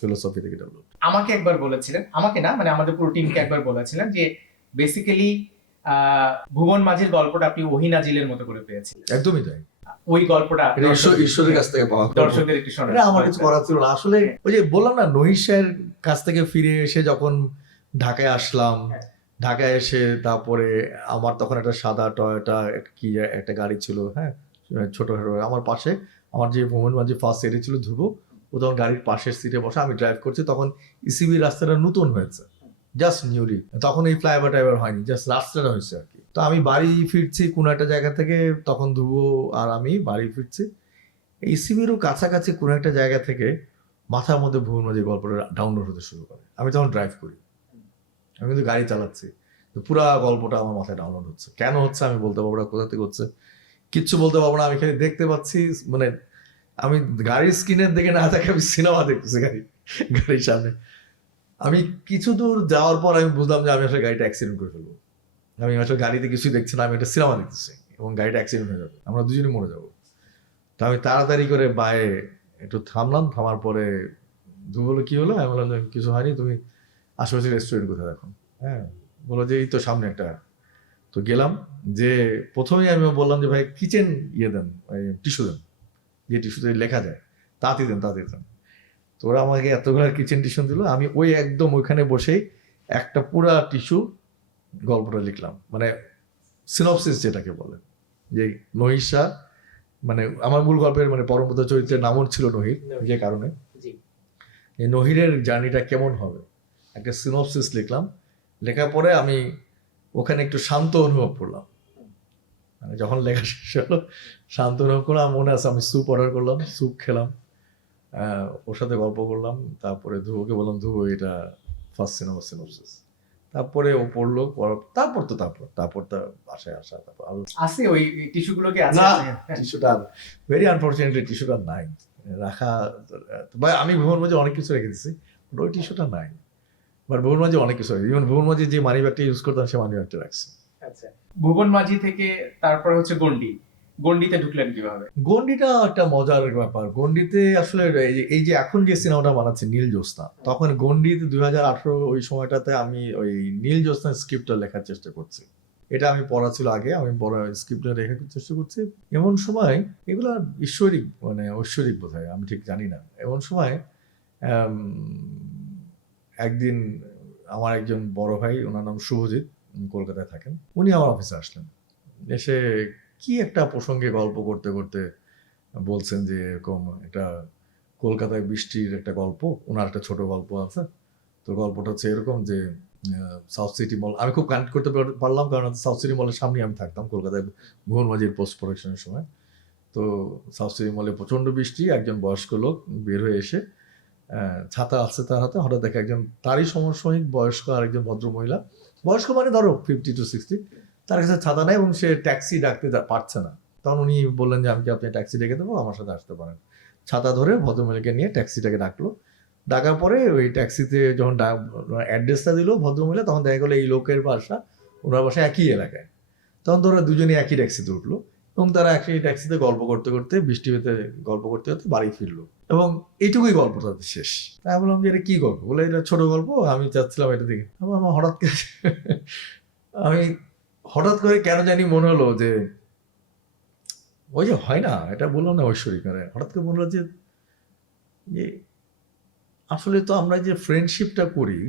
ফিলোসফি থেকে ডেভেলপ। আমাকে একবার বলেছিলেন, আমাকে না মানে আমাদের পুরো টিমকে একবার বলেছিলেন যে বেসিক্যালি ভুবন মাঝির গল্পটা আপনি ওহী নাজিলের মতো করে পেয়েছেন। একদমই তাই, ওই গল্পটা ঈশ্বরের কাছ থেকে পাওয়া, দর্শকদের একটু শোনান। এটা আমার কিছু করার ছিল না আসলে। ওই যে বললাম না, নহিশের কাছ থেকে ফিরে এসে যখন ঢাকায় আসলাম, ঢাকায় এসে তারপরে আমার তখন একটা সাদা টয়োটা কি একটা গাড়ি ছিল, হ্যাঁ ছোট আমার পাশে আমার যে ভুবন মাঝি ফার্স্ট এডি ছিল ধ্রুব, ও তখন গাড়ির পাশের সিটে বসে, আমি ড্রাইভ করছি, তখন ইসিবি রাস্তাটা নতুন হয়েছে, জাস্ট নিউলি, তখন এই ফ্লাইওভার টাইভার হয়নি, জাস্ট রাস্তাটা হয়েছে আর কি। তো আমি বাড়ি ফিরছি কোনো একটা জায়গা থেকে, তখন ধ্রুব আর আমি বাড়ি ফিরছি, ইসিবিরও কাছাকাছি কোনো একটা জায়গা থেকে মাথার মধ্যে ভুবন মাঝির গল্পটা ডাউনলোড হতে শুরু করে। আমি তখন ড্রাইভ করি, আমি কিন্তু গাড়ি চালাচ্ছি, তো পুরা গল্পটা আমার মাথায় ডাউনলোড হচ্ছে। কেন হচ্ছে আমি বলতে পারবো না, কোথা থেকে হচ্ছে কিচ্ছু বলতে পারবো না, আমি খালি দেখতে পাচ্ছি, মানে আমি গাড়ির স্ক্রিনের দিকে না থাকে, আমি সিনেমা দেখতেছি গাড়ির সামনে। আমি কিছু দূর যাওয়ার পর আমি বুঝলাম যে আমি আসলে গাড়িটা অ্যাক্সিডেন্ট করে ফেলবো, আমি আসলে গাড়িতে কিছুই দেখছি না, আমি একটা সিনেমা দেখতেছি এবং গাড়িটা অ্যাক্সিডেন্ট হয়ে যাবে, আমরা দুজনে মরে যাবো। তো আমি তাড়াতাড়ি করে বায়ে একটু থামলাম, থামার পরে ধ্রুব বললো কি হলো, আমি বললাম যে কিছু হয়নি, তুমি আশেপাশে রেস্টুরেন্ট কোথায় দেখো, হ্যাঁ বললো যে এই তো সামনে একটা। তো গেলাম, যে প্রথমেই আমি বললাম যে ভাই কিচেন দেন, টিস্যু দেন, যে টিস্যুতে লেখা যায়, তাঁতি দেন। তো ওরা আমাকে এতগুলো কিচেন টিস্যু দিল, আমি ওই একদম ওইখানে বসেই একটা পুরা টিস্যু গল্পটা লিখলাম, মানে সিনপসিস যেটাকে বলে, যে নহিশা, মানে আমার মূল গল্পের মানে পরমপদ চরিত্রের নামও ছিল নহির, যে কারণে এই নহিরের জার্নিটা কেমন হবে একটা সিনপসিস লিখলাম। লেখার পরে আমি ওখানে একটু শান্ত অনুভব করলাম, মানে যখন লেখা শেষ হলো শান্ত অনুভব করলাম। মনে আছে আমি স্যুপ অর্ডার করলাম, স্যুপ খেলাম, ওর সাথে গল্প করলাম, তারপরে ধ্রুবকে বললাম ধ্রুব এটা ফার্স্ট সিনেমা সিনপসিস, তারপরে ও পড়লো, তারপর তার বাসায় আসা, তারপর আছে ওই টিস্যুগুলোকে আছে না, টিস্যুটা ভেরি আনফরচুনেটলি টিস্যুটা নাই রাখা, আমি ভুবন মাঝে অনেক কিছু রেখে দিচ্ছি, ওই টিস্যুটা নাই, বাট ভুবন মাঝে অনেক কিছু, ইভেন ভুবন মাঝে যে মানি ব্যাগটা ইউজ করতাম সে মানি ব্যাগটা রাখছি। আচ্ছা, ভুবন মাঝি থেকে তারপর হচ্ছে গন্ডিতে ঢুকলেন কিভাবে? গন্ডিটা একটা মজার ব্যাপার। গন্ডিতে আসলে এই যে এখন যে সিনেমাটা বানাচ্ছে নীল জ্যোৎস্না, তখন গন্ডিতে 2018 ওই সময়টাতে আমি ওই নীল জ্যোৎস্নার স্ক্রিপ্টটা লেখার চেষ্টা করছি। এটা আমি পড়া ছিল আগে, আমি পড়া স্ক্রিপ্টটা লেখার চেষ্টা করছি। এমন সময় এগুলো ঈশ্বরিক, মানে ঐশ্বরিক বোধ হয়, আমি ঠিক জানি না। এমন সময় একদিন আমার একজন বড় ভাই, ওনার নাম শুভজিৎ, কলকাতায় থাকেন, উনি আমার অফিসে আসলেন, এসে কি একটা প্রসঙ্গে গল্প করতে করতে বলছেন যে এরকম একটা কলকাতায় বৃষ্টির একটা গল্প, ওনার একটা ছোট গল্প আছে। তো গল্পটা হচ্ছে এরকম যে সাউথ সিটি মল, আমি খুব কানেক্ট করতে পারলাম কারণ সাউথ সিটি মলের সামনে আমি থাকতাম কলকাতায় ভুবন মাঝির পোস্ট প্রোডাকশনের সময়। তো সাউথ সিটি মলে প্রচণ্ড বৃষ্টি, একজন বয়স্ক লোক বের হয়ে এসে ছাতা আছে তার হাতে, হঠাৎ দেখে একজন তারই সমসাময়িক বয়স্ক আর একজন ভদ্র মহিলা, বয়স্ক মানে ধরো 50 to 60, তার কাছে ছাতা নেই এবং সে ট্যাক্সি ডাকতে পারছে না। তখন উনি বললেন যে আমি কি আপনি ট্যাক্সি ডেকে দেবো, আমার সাথে আসতে পারেন। ছাতা ধরে ভদ্রমহিলাকে নিয়ে ট্যাক্সিটাকে ডাকলো, ডাকার পরে ওই ট্যাক্সিতে যখন অ্যাড্রেসটা দিল ভদ্রমহিলা, তখন দেখা গেলো এই লোকের বাসা ওনার বাসা একই এলাকায়। তখন ধরো দুজনে একই ট্যাক্সিতে উঠলো এবং তারা একই ট্যাক্সিতে গল্প করতে করতে, বৃষ্টি হতে গল্প করতে করতে বাড়ি ফিরলো এবং এইটুকুই গল্প তাদের শেষ। আমি বললাম যে এটা কি গল্প, বলে এটা ছোট গল্প, আমি চাচ্ছিলাম এটা দেখে। আমার হঠাৎ করে কেন জানি মনে হলো যে ওই যে হয় না, এটা বললাম না ঐশ্বরিক, হঠাৎ করে মনে হলো যে আসলে তো আমরা যে ফ্রেন্ডশিপটা করি,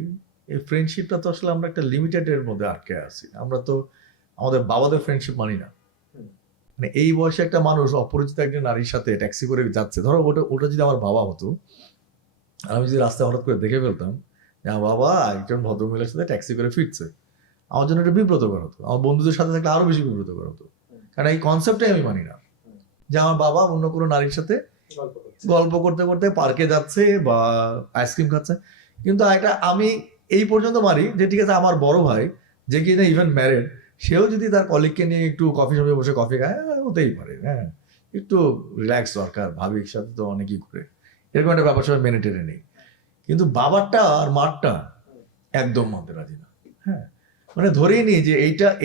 এই ফ্রেন্ডশিপটা তো আসলে আমরা একটা লিমিটেডের মধ্যে আটকে আছি। আমরা তো আমাদের বাবাদের ফ্রেন্ডশিপ মানি না। মানে এই বয়সে একটা মানুষ অপরিচিত একজন নারীর সাথে ট্যাক্সি করে যাচ্ছে, ধরো ওটা যদি আমার বাবা হতো, আর আমি যদি রাস্তায় হঠাৎ করে দেখে ফেলতাম যে আমার বাবা একজন ভদ্রমহিলার সাথে ট্যাক্সি করে ফিরছে, আমার জন্য এটা বিব্রতকর হতো। আমার বন্ধুদের সাথে থাকলে আরো বেশি বিব্রতকর হতো, কারণ এই কনসেপ্টটাই আমি মানি না যে আমার বাবা অন্য কোনো নারীর সাথে গল্প করতে করতে পার্কে যাচ্ছে বা আইসক্রিম খাচ্ছে। কিন্তু একটা আমি এই পর্যন্ত মারি যে ঠিক আছে আমার বড় ভাই যে কিনা ইভেন ম্যারেড, সেও যদি তার কলিগকে নিয়ে একটু কফি শপে বসে কফি খায়, হতেই পারে। হ্যাঁ, একটু রিল্যাক্স দরকার, ভাবির সাথে তো অনেকই করে এরকম একটা ব্যাপার সবাই মেনে টেনে নেই। কিন্তু বাবারটা আর মারটা একদম মানতে রাজি না। হ্যাঁ, মানে ধরেই নিই যে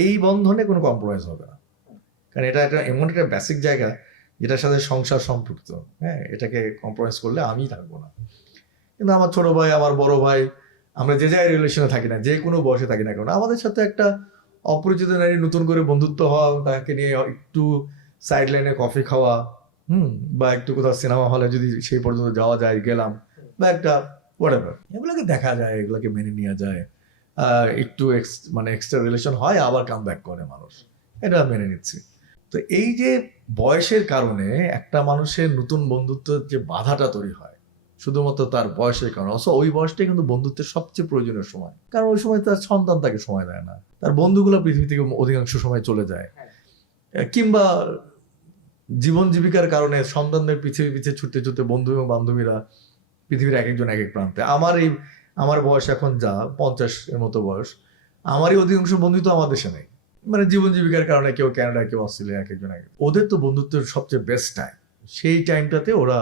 এই বন্ধনে কোনো কম্প্রোমাইজ হবে না, কারণ এটা একটা এমন একটা বেসিক জায়গা যেটার সাথে সংসার সম্পৃক্ত। হ্যাঁ, এটাকে কম্প্রোমাইজ করলে আমি থাকবো না। কিন্তু আমার ছোট ভাই, আমার বড় ভাই, আমরা যে যাই রিলেশনে থাকি না, যে কোনো বয়সে থাকি না কেন, আমাদের সাথে একটা অপরিচিত নারী নতুন করে বন্ধুত্ব হওয়া, তাকে নিয়ে একটু সাইড লাইনে কফি খাওয়া, বা একটু কোথাও সিনেমা হলে যদি সেই পর্যন্ত যাওয়া যায় গেলাম, বা একটা হোয়াটএভার, এগুলোকে দেখা যায়, এগুলোকে মেনে নেওয়া যায়। একটু মানে এক্সট্রা রিলেশন হয়, আবার কাম ব্যাক করে মানুষ, এটা মেনে নিচ্ছি। তো এই যে বয়সের কারণে একটা মানুষের নতুন বন্ধুত্বের যে বাধাটা তৈরি হয় শুধুমাত্র তার বয়সের কারণে, অথচ ওই বয়সটাই কিন্তু বন্ধুত্বের সবচেয়ে প্রয়োজনীয় সময়। কারণ ওই সময় তার সন্তান তাকে সময় দেয় না, তার বন্ধুগুলো পৃথিবী থেকে অধিকাংশ সময় চলে যায়, কিংবা জীবন জীবিকার কারণে সন্তানদের পিছিয়ে পিছিয়ে ছুটতে ছুটতে বন্ধু এবং বান্ধবীরা পৃথিবীর এক একজন এক এক প্রান্তে। আমার বয়স এখন যা 50 এর মতো বয়স, আমারই অধিকাংশ বন্ধু তো আমার দেশে নেই, মানে জীবন জীবিকার কারণে কেউ কানাডা, কেউ অস্ট্রেলিয়া, এক একজন এক। ওদের তো বন্ধুত্বের সবচেয়ে বেস্ট টাইম, সেই টাইমটাতে ওরা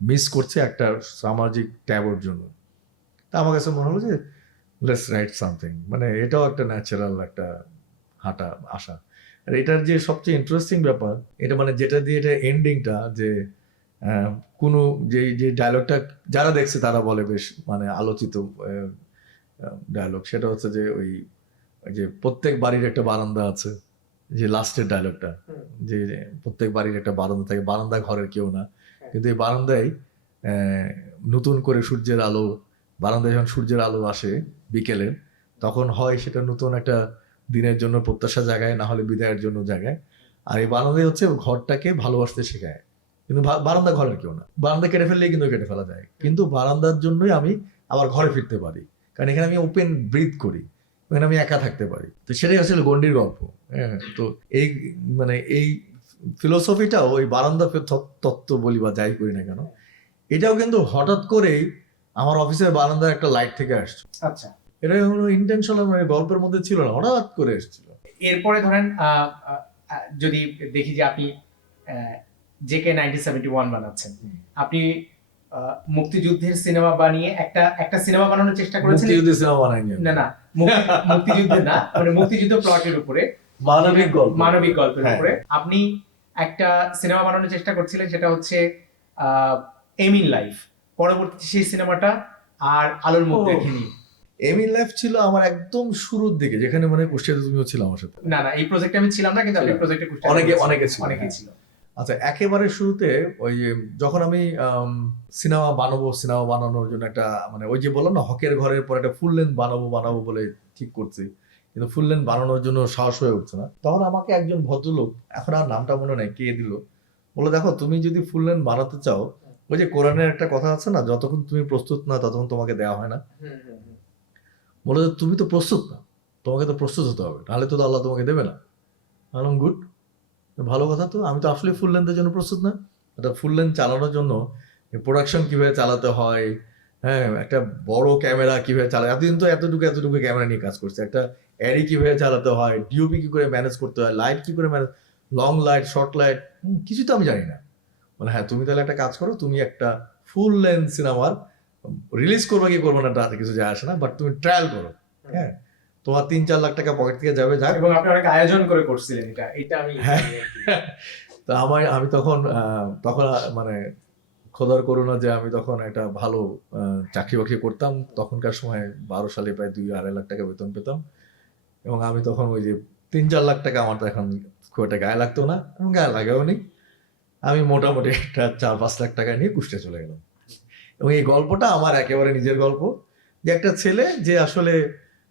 মিস করছে একটা সামাজিক ট্যাবের জন্য। তা আমার কাছে মনে হলো যে লেটস রাইট সামথিং, মানে এটাও একটা ন্যাচারাল একটা হাঁটা আসা। আর এটার যে সবচেয়ে ইন্টারেস্টিং ব্যাপার, এটা মানে যেটা দিয়ে এটা এন্ডিংটা, যে কোনো যে ডায়লগটা যারা দেখছে তারা বলে বেশ মানে আলোচিত ডায়লগ, সেটা হচ্ছে যে ওই যে প্রত্যেক বাড়ির একটা বারান্দা আছে, যে লাস্টের ডায়লগটা, যে প্রত্যেক বাড়ির একটা বারান্দা থাকে, বারান্দা ঘরের কেউ না, কিন্তু এই বারান্দায় নতুন করে সূর্যের আলো, বারান্দায় যখন সূর্যের আলো আসে বিকেলে, তখন হয় সেটা নতুন একটা দিনের জন্য প্রত্যাশা জাগায়, না হলে বিদায়ের জন্য জাগায়। আর এই বারান্দায় হচ্ছে ঘরটাকে ভালোবাসতে শেখায়। কিন্তু বারান্দা ঘরের কেউ না, বারান্দা কেটে ফেললেই কিন্তু কেটে ফেলা যায়, কিন্তু বারান্দার জন্যই আমি আবার ঘরে ফিরতে পারি, কারণ এখানে আমি ওপেন ব্রিথ করি, ওখানে আমি একা থাকতে পারি। তো সেটাই আসলে গন্ডির গল্প। হ্যাঁ, তো এই মানে এই ফিলোসফিটাও, ওই বারান্দা তত্ত্ব বলি বা যাই করি না কেন, এটাও কিন্তু হঠাৎ করেই আমার অফিসের বারান্দার একটা লাইট থেকে আসছে। আচ্ছা, এটা কোনো ইন্টেনশনাল মানে গল্পের মধ্যে ছিল না, হঠাৎ করে এসেছিল। এরপরে ধরেন যদি দেখি যে আপনি জেকে 1971 বানাচ্ছেন, আপনি মুক্তিযুদ্ধের সিনেমা বানিয়ে একটা সিনেমা বানানোর চেষ্টা করেছেন। মুক্তিযুদ্ধের সিনেমা বানাইনি, না মুক্তিযুদ্ধের না, মানে মুক্তিযুদ্ধ প্লটের উপরে, মানবিক গল্পের উপরে আপনি একটা সিনেমা বানানোর চেষ্টা করছিলেন, সেটা হচ্ছে এম ইন লাইফ। পরবর্তীতে সেই সিনেমাটা আর আলোর মুখ দেখিনি। এম ইন লাইফ ছিল আমার একদম শুরুর দিকে, যেখানে মানে কুষ্টিয়াতে তুমিও ছিল আমার সাথে। না এই প্রজেক্টে আমি ছিলাম না, কিন্তু আমি প্রজেক্টে অনেকে ছিল। আচ্ছা, একেবারে শুরুতে ওই যখন আমি সিনেমা বানানোর জন্য একটা মানে ওই যে বললাম না, হকের ঘরের পর একটা ফুল লেন্থ বানাবো বলে ঠিক করছি, কিন্তু ফুল লেন্থ বানানোর জন্য সাহস হয়ে উঠছে না। তখন আমাকে একজন ভদ্রলোক, এখন আর নামটা মনে নাই কে দিল, বলে দেখো তুমি যদি ফুল লেন্থ বানাতে চাও, ওই যে কোরআনের একটা কথা আছে না, যতক্ষণ তুমি প্রস্তুত না ততক্ষণ তোমাকে দেওয়া হয় না। বলে তুমি তো প্রস্তুত না, তোমাকে তো প্রস্তুত হতে হবে, নাহলে তো আল্লাহ তোমাকে দেবে না। গুড, ভালো কথা। তো আমি তো আসলে ফুল লেন্থের জন্য প্রস্তুত না। একটা ফুল লেন্থ চালানোর জন্য প্রোডাকশন কিভাবে চালাতে হয়, হ্যাঁ, একটা বড় ক্যামেরা কিভাবে চালায়, এতদিন তো এতটুকু ক্যামেরা নিয়ে কাজ করছে, একটা অ্যারি কিভাবে চালাতে হয়, ডিওপি কি করে ম্যানেজ করতে হয়, লাইট কি করে manage, long light, short light, কিছু তো আমি জানি না। মানে হ্যাঁ, তুমি তাহলে একটা কাজ করো, তুমি একটা ফুল লেন্থ সিনেমার রিলিজ করবে কি করবে না তাতে কিছু যায় আসে না, বাট তুমি ট্রায়াল করো। হ্যাঁ, তোমার 3-4 লাখ টাকা পকেট থেকে যাবে, যাক। এবং আপনি অনেক আয়োজন করে করছিলেন এটা আমি তো আমি তখন মানে খোদার করুণা যে আমি তখন একটা ভালো চাকরি বাকরি করতাম, তখনকার সময় 12 সালে প্রায় 2-2.5 লাখ টাকা বেতন পেতাম, এবং আমি তখন ওই যে 3-4 লাখ টাকা আমার তো এখন খুব একটা গায়ে লাগতো না, এবং গায়ে লাগেও নি। আমি মোটামুটি একটা 4-5 লাখ টাকা নিয়ে কুষ্টিয়া চলে গেলাম। এবং এই গল্পটা আমার একেবারে নিজের গল্প, যে একটা ছেলে যে আসলে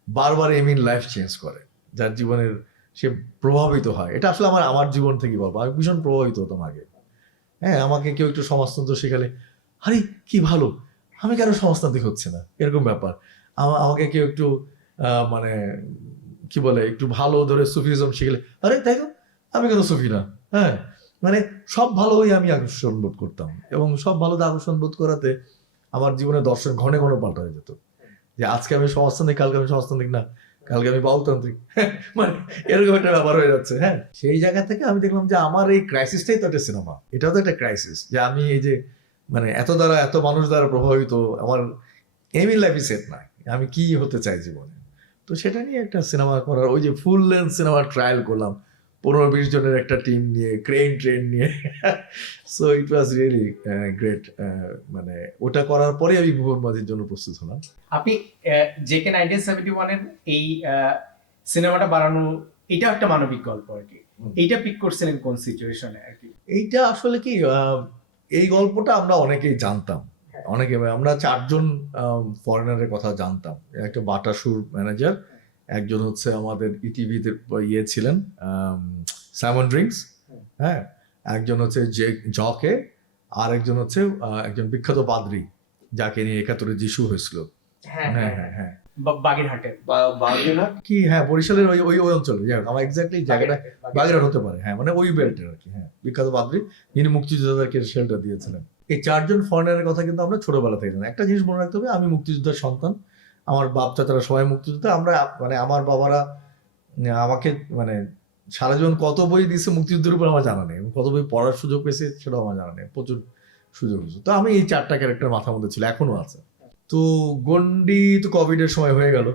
বারবার এম ইন লাইফ চেঞ্জ করে, যার জীবনের সে প্রভাবিত হয়। এটা আসলে আমার জীবন থেকে গল্প। আমি ভীষণ প্রভাবিত হতাম আগে। হ্যাঁ, আমাকে কেউ একটু সমাজতন্ত্র শেখালে, আরে কি ভালো, আমি কেন সমাজতান্ত্রিক হচ্ছে না, এরকম ব্যাপার। আমাকে কেউ একটু মানে কি বলে একটু ভালো ধরে সুফিজম শিখলে, আরে তাই তো আমি কেন সুফি না। হ্যাঁ, মানে সব ভালোই আমি আকর্ষণ বোধ করতাম, এবং সব ভালোতে আকর্ষণ বোধ করাতে আমার জীবনে দর্শন ঘন ঘন পাল্টা হয়ে যেত, যে আজকে আমি সমাজতান্ত্রিক, কালকে আমি সমাজতান্ত্রিক না, কালকে আমি বাউলতান্ত্রিক, মানে এরকম একটা ব্যাপার হয়ে যাচ্ছে। হ্যাঁ, সেই জায়গা থেকে আমি দেখলাম যে আমার এই ক্রাইসিসটাই তো একটা সিনেমা, এটাও তো একটা ক্রাইসিস, যে আমি এই যে মানে এত মানুষ দ্বারা প্রভাবিত, আমার এম ইন লাইফ সেট নাই, আমি কি হতে চাই জীবনে। তো সেটা নিয়ে একটা সিনেমা করার, ওই যে ফুল লেন্থ সিনেমা ট্রায়াল করলাম 15-20 জনের একটা টিম নিয়ে, ট্রেন নিয়ে। So it was really great. মানে ওটা করার পরে আমি ভুবন মাঝির জন্য প্রস্তুত হলাম। আপনি জেকে 1971 এই সিনেমাটা বানানো, এটা একটা মানবিক গল্প আর কি, এইটা পিক করছিলেন কোন সিচুয়েশনে আর কি? এইটা আসলে কি, এই গল্পটা আমরা অনেকেই জানতাম, আমরা 4 জন ফরেনারের কথা জানতাম। একটা বাটা সুর ম্যানেজার, একজন হচ্ছে আমাদের ইটিভিতে ছিলেন সাইমন ড্রিঙ্কস, হ্যাঁ, একজন হচ্ছে জকে, আর একজন হচ্ছে একজন বিখ্যাত পাদ্রী যাকে নিয়ে 71-এ যিশু হয়েছিল। হ্যাঁ হ্যাঁ হ্যাঁ হ্যাঁ, বাগেরহাটে বাগেরহাট কি, হ্যাঁ বরিশালের ওই অঞ্চলে, আমার এক্স্যাক্টলি জায়গাটা বাগেরহাট হতে পারে, হ্যাঁ মানে ওই বেল্টের আর কি। হ্যাঁ, বিখ্যাত পাদ্রী, যিনি মুক্তিযোদ্ধাদেরকে শেল্টার দিয়েছিলেন। এই 4 জন ফরেনারের কথা কিন্তু আমরা ছোটবেলা থেকে জানি। একটা জিনিস মনে রাখতে হবে, আমি মুক্তিযোদ্ধার সন্তান, আমার বাপ চাচারা সবাই মুক্তিযোদ্ধা। আমরা মানে আমার বাবারা আমাকে মানে সারা জীবন কত বই দিয়েছে মুক্তিযুদ্ধের উপর আমার জানা নেই, এবং কত বই পড়ার সুযোগ পেয়েছে সেটাও আমার জানা নেই, প্রচুর সুযোগ হয়েছে। তো আমি এই 4টা ক্যারেক্টার মাথার মধ্যে ছিল, এখনো আছে। তো গন্ডি তো কোভিডের সময় হয়ে গেল,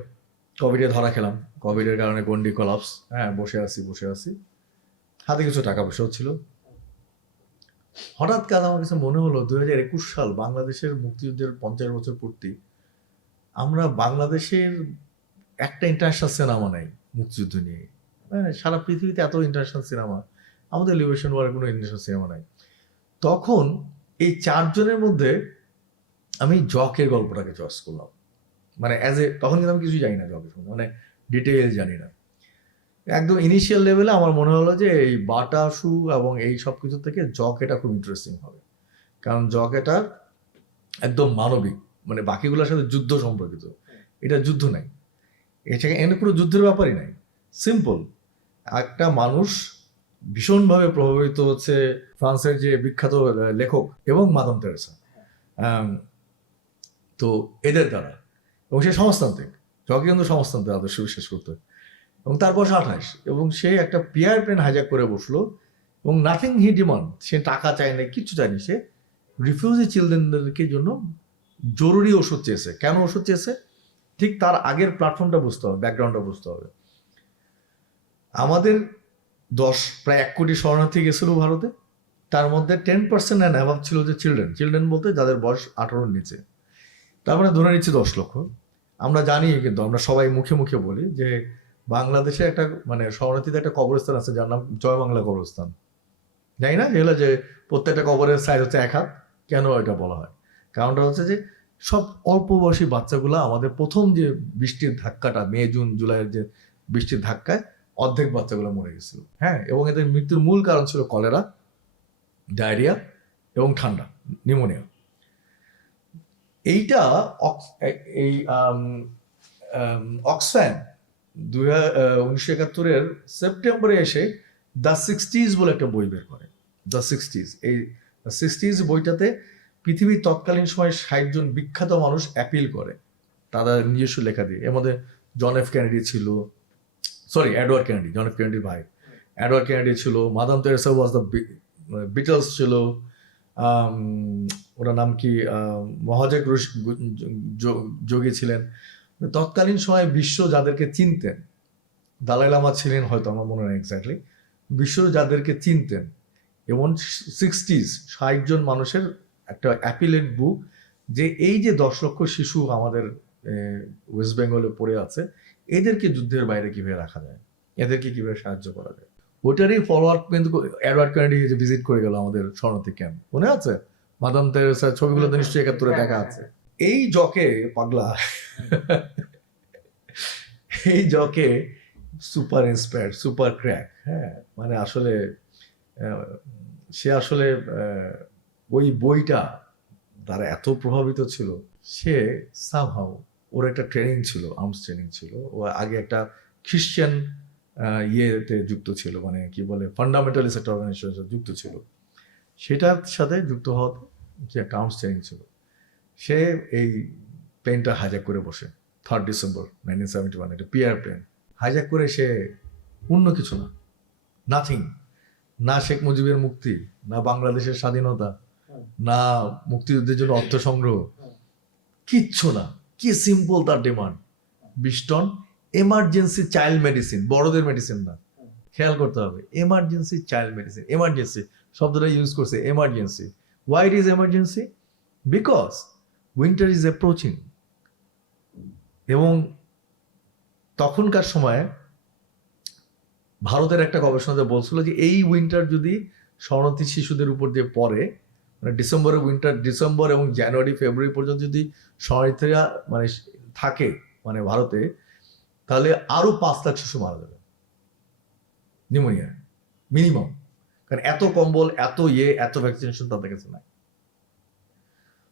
কোভিডে ধরা খেলাম, কোভিডের কারণে গন্ডি কলাপস। হ্যাঁ, বসে আছি, হাতে কিছু টাকা পয়সাও ছিল। হঠাৎ কাজ আমার কাছে মনে হলো 2021 সাল, বাংলাদেশের মুক্তিযুদ্ধের 50 বছর পূর্তি, আমরা বাংলাদেশের একটা ইন্টারন্যাশনাল সিনেমা নাই মুক্তিযুদ্ধ নিয়ে। মানে সারা পৃথিবীতে এত ইন্টারন্যাশনাল সিনেমা, আমাদের লিবারেশন ওয়ারের কোনো ইন্টারন্যাশনাল সিনেমা নাই। তখন এই 4 জনের মধ্যে আমি জকের গল্পটাকে চয়েস করলাম। মানে তখন কিন্তু আমি কিছুই জানি না জকের সম্বন্ধে, মানে ডিটেইলস জানি না। একদম ইনিশিয়াল লেভেলে আমার মনে হলো যে এই বাটা শু এবং এই সব কিছু থেকে জক এটা খুব ইন্টারেস্টিং হবে, কারণ জক এটা একদম মানবিক, মানে বাকিগুলোর সাথে যুদ্ধ সম্পর্কিত, এটা যুদ্ধ নাই, এখানে কোনো যুদ্ধের ব্যাপারই নাই। সিম্পল, একটা মানুষ ভীষণভাবে প্রভাবিত হচ্ছে ফ্রান্সের যে বিখ্যাত লেখক এবং মাদাম তেরেসা, তো এদের দ্বারা, এবং সে সমাজতান্ত্রিক, জকে কিন্তু সমাজতান্ত্রিক আদর্শ বিশ্বাস করতে, এবং তার বয়স 28, এবং সে একটা পিয়ার প্লেন হাইজ্যাক করে বসলো, এবং নাথিং হি ডিমান্ড, সে টাকা চায় না, কিচ্ছু চায়নি, সে রিফিউজি চিলড্রেনদেরকে জন্য জরুরি ওষুধ চেয়েছে। কেন ওষুধ চেয়েছে, ঠিক তার আগের প্ল্যাটফর্মটা বুঝতে হবে, ব্যাকগ্রাউন্ডটা বুঝতে হবে। আমাদের প্রায় 1 কোটি শরণার্থী গেছিল ভারতে, তার মধ্যে 10% অ্যান্ড অ্যাভাব ছিল যে চিলড্রেন বলতে যাদের বয়স 18-র নিচে, তার মানে ধরে নিচ্ছি 10 লক্ষ। আমরা জানি, কিন্তু আমরা সবাই মুখে মুখে বলি যে বাংলাদেশে একটা মানে শরণার্থীদের একটা কবরস্থান আছে যার নাম জয় বাংলা কবরস্থান, জানি না, যেগুলো যে প্রত্যেকটা কবরের সাইজ হচ্ছে 1 হাত। কেন এটা বলা হয়, কারণটা হচ্ছে যে সব অল্প বয়সী বাচ্চাগুলো আমাদের প্রথম যে বৃষ্টির ধাক্কাটা, মে জুন জুলাইয়ের যে বৃষ্টির ধাক্কায় অর্ধেক বাচ্চাগুলো মরে গেছিল। হ্যাঁ, এবং এদের মৃত্যুর মূল কারণ ছিল কলেরা, ডায়রিয়া এবং ঠান্ডা, নিউমোনিয়া। এইটা এই অক্সফ্যাম 1971-এর সেপ্টেম্বরে এসে দ্য 60s বলে একটা বই বের করে। দ্য 60s, এই 60s বইটাতে পৃথিবীর তৎকালীন সময় 60 জন বিখ্যাত মানুষ অ্যাপিল করে তাদের নিজস্ব লেখা দিয়ে। এর মধ্যে জন এফ কেনেডি ছিল, এডওয়ার্ড কেনেডি, জন এফ কেনেডির ভাই এডওয়ার্ড কেনেডি ছিল, madam Teresa was the Beatles ছিল, ওনার নাম কি, মহাজেক যোগী ছিলেন। তৎকালীন সময় বিশ্ব যাদেরকে চিনতেন, দালাই লামা ছিলেন হয়তো, আমার মনে নেই এক্স্যাক্টলি, বিশ্ব যাদেরকে চিনতেন, এবং 60s 60 জন মানুষের একটা অ্যাপিলেট বুক, যে এই যে 10 লক্ষ শিশু আমাদের ওয়েস্ট বেঙ্গলে পড়ে আছে, এদেরকে যুদ্ধের বাইরে কিভাবে রাখা যায়, এদেরকে কিভাবে সাহায্য করা যায়। ওটারই ফলোআপ কিন্তু এডওয়ার্ড কেনেডি যে ভিজিট করে গেল আমাদের শরণার্থী ক্যাম্প, মনে আছে? মাদাম তেরেসা ছবিগুলোতে নিশ্চয়ই 71-এ দেখা আছে। এই জকে পাগলা, এই জকে সুপার ইন্সপায়ার্ড, সুপার ক্র্যাক। হ্যাঁ, মানে আসলে সে আসলে ওই বইটা তারা এত প্রভাবিত ছিল, সে সামহাউ, ওর একটা ট্রেনিং ছিল, আর্মস ট্রেনিং ছিল, ও আগে একটা খ্রিশ্চান ইয়েতে যুক্ত ছিল, মানে কি বলে ফান্ডামেন্টালিস্ট একটা অর্গানাইজেশনের সাথে যুক্ত ছিল। সেটার সাথে যুক্ত হওয়া যে অ্যাকাউন্টস চেঞ্জ ছিল, সে এই প্লেনটা হাইজ্যাক করে বসে 3 ডিসেম্বর 1971, একটা পিআর প্লেন হাইজ্যাক করে সে অন্য কিছু না, নাথিং, না শেখ মুজিবের মুক্তি, না বাংলাদেশের স্বাধীনতা, না মুক্তিযুদ্ধের জন্য অর্থ সংগ্রহ, কিচ্ছু না। কি সিম্পল তার demand, 20 ton emergency child medicine, বড়দের মেডিসিন না, খেয়াল করতে হবে, এমার্জেন্সি চাইল্ড মেডিসিন। এমার্জেন্সি শব্দটা ইউজ করছে, emergency. Why it is emergency? Because winter is approaching. এবং তখনকার সময়ে ভারতের একটা গবেষণাতে বলছিল যে এই উইন্টার যদি শরণার্থী শিশুদের উপর দিয়ে পড়ে, মানে ডিসেম্বরের উইন্টার, ডিসেম্বর এবং জানুয়ারি ফেব্রুয়ারি পর্যন্ত যদি শরণার্থীরা মানে থাকে মানে ভারতে, তাহলে আরো 5 লাখ শিশু মারা যাবে নিউমোনিয়া মিনিমাম। কারণ এত কম্বল, এত এত ভ্যাকসিনেশন তাদের কাছে নাই।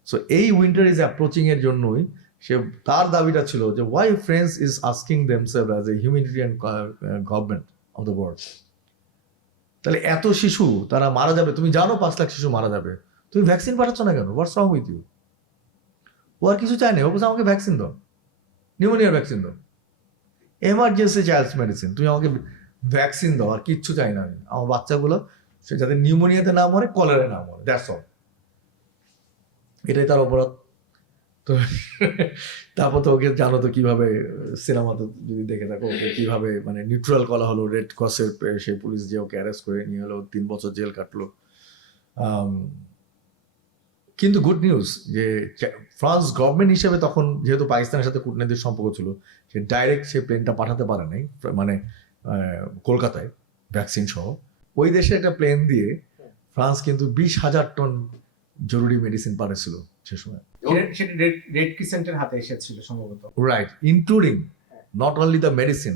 সো এই উইন্টার ইজ অ্যাপ্রোচিং এর জন্যই সে, তার দাবিটা ছিল যে why French is asking themselves as a humanitarian government of the world. তাহলে এত শিশু তারা মারা যাবে, তুমি জানো 5 লাখ শিশু মারা যাবে, তুমি ভ্যাকসিন পাঠাচ্ছ না কেন? হোয়াটস রং উইথ ইউ? ও আর কিছু চায় না, ও বলছে আমাকে ভ্যাকসিন দাও, নিউমোনিয়ার ভ্যাকসিন দাও, এমার্জেন্সি চাইল্ড মেডিসিন, তুমি আমাকে ভ্যাকসিন দাও, আর কিচ্ছু চাই না আমি। আমার বাচ্চাগুলো সে যাতে নিউমোনিয়াতে না মরে, কলেরায় না মরে, দ্যাটস অল। এটাই তার অপরাধ। তো তারপর তো ওকে জানো তো কিভাবে সিনেমাতে যদি দেখে থাকো, ওকে কিভাবে মানে নিউট্রাল করা হলো, রেড ক্রসের সেই পুলিশ যে ওকে অ্যারেস্ট করে নিয়ে হলো, 3 বছর জেল কাটলো। কিন্তু গুড নিউজ যে ফ্রান্স গভর্নমেন্ট হিসেবে তখন যেহেতু পাকিস্তানের সাথে কূটনৈতিক সম্পর্ক ছিল, সে ডাইরেক্ট সে প্লেনটা পাঠাতে পারে নাই মানে কলকাতায় ভ্যাকসিন সহ। ওই দেশে একটা প্লেন দিয়ে ফ্রান্স কিন্তু 20,000 টন জরুরি মেডিসিন পাঠিয়েছিল সে সময়। সেটা রেড ক্রিসেন্টের হাতে এসেছিল সম্ভবত। Right, including not only the medicine,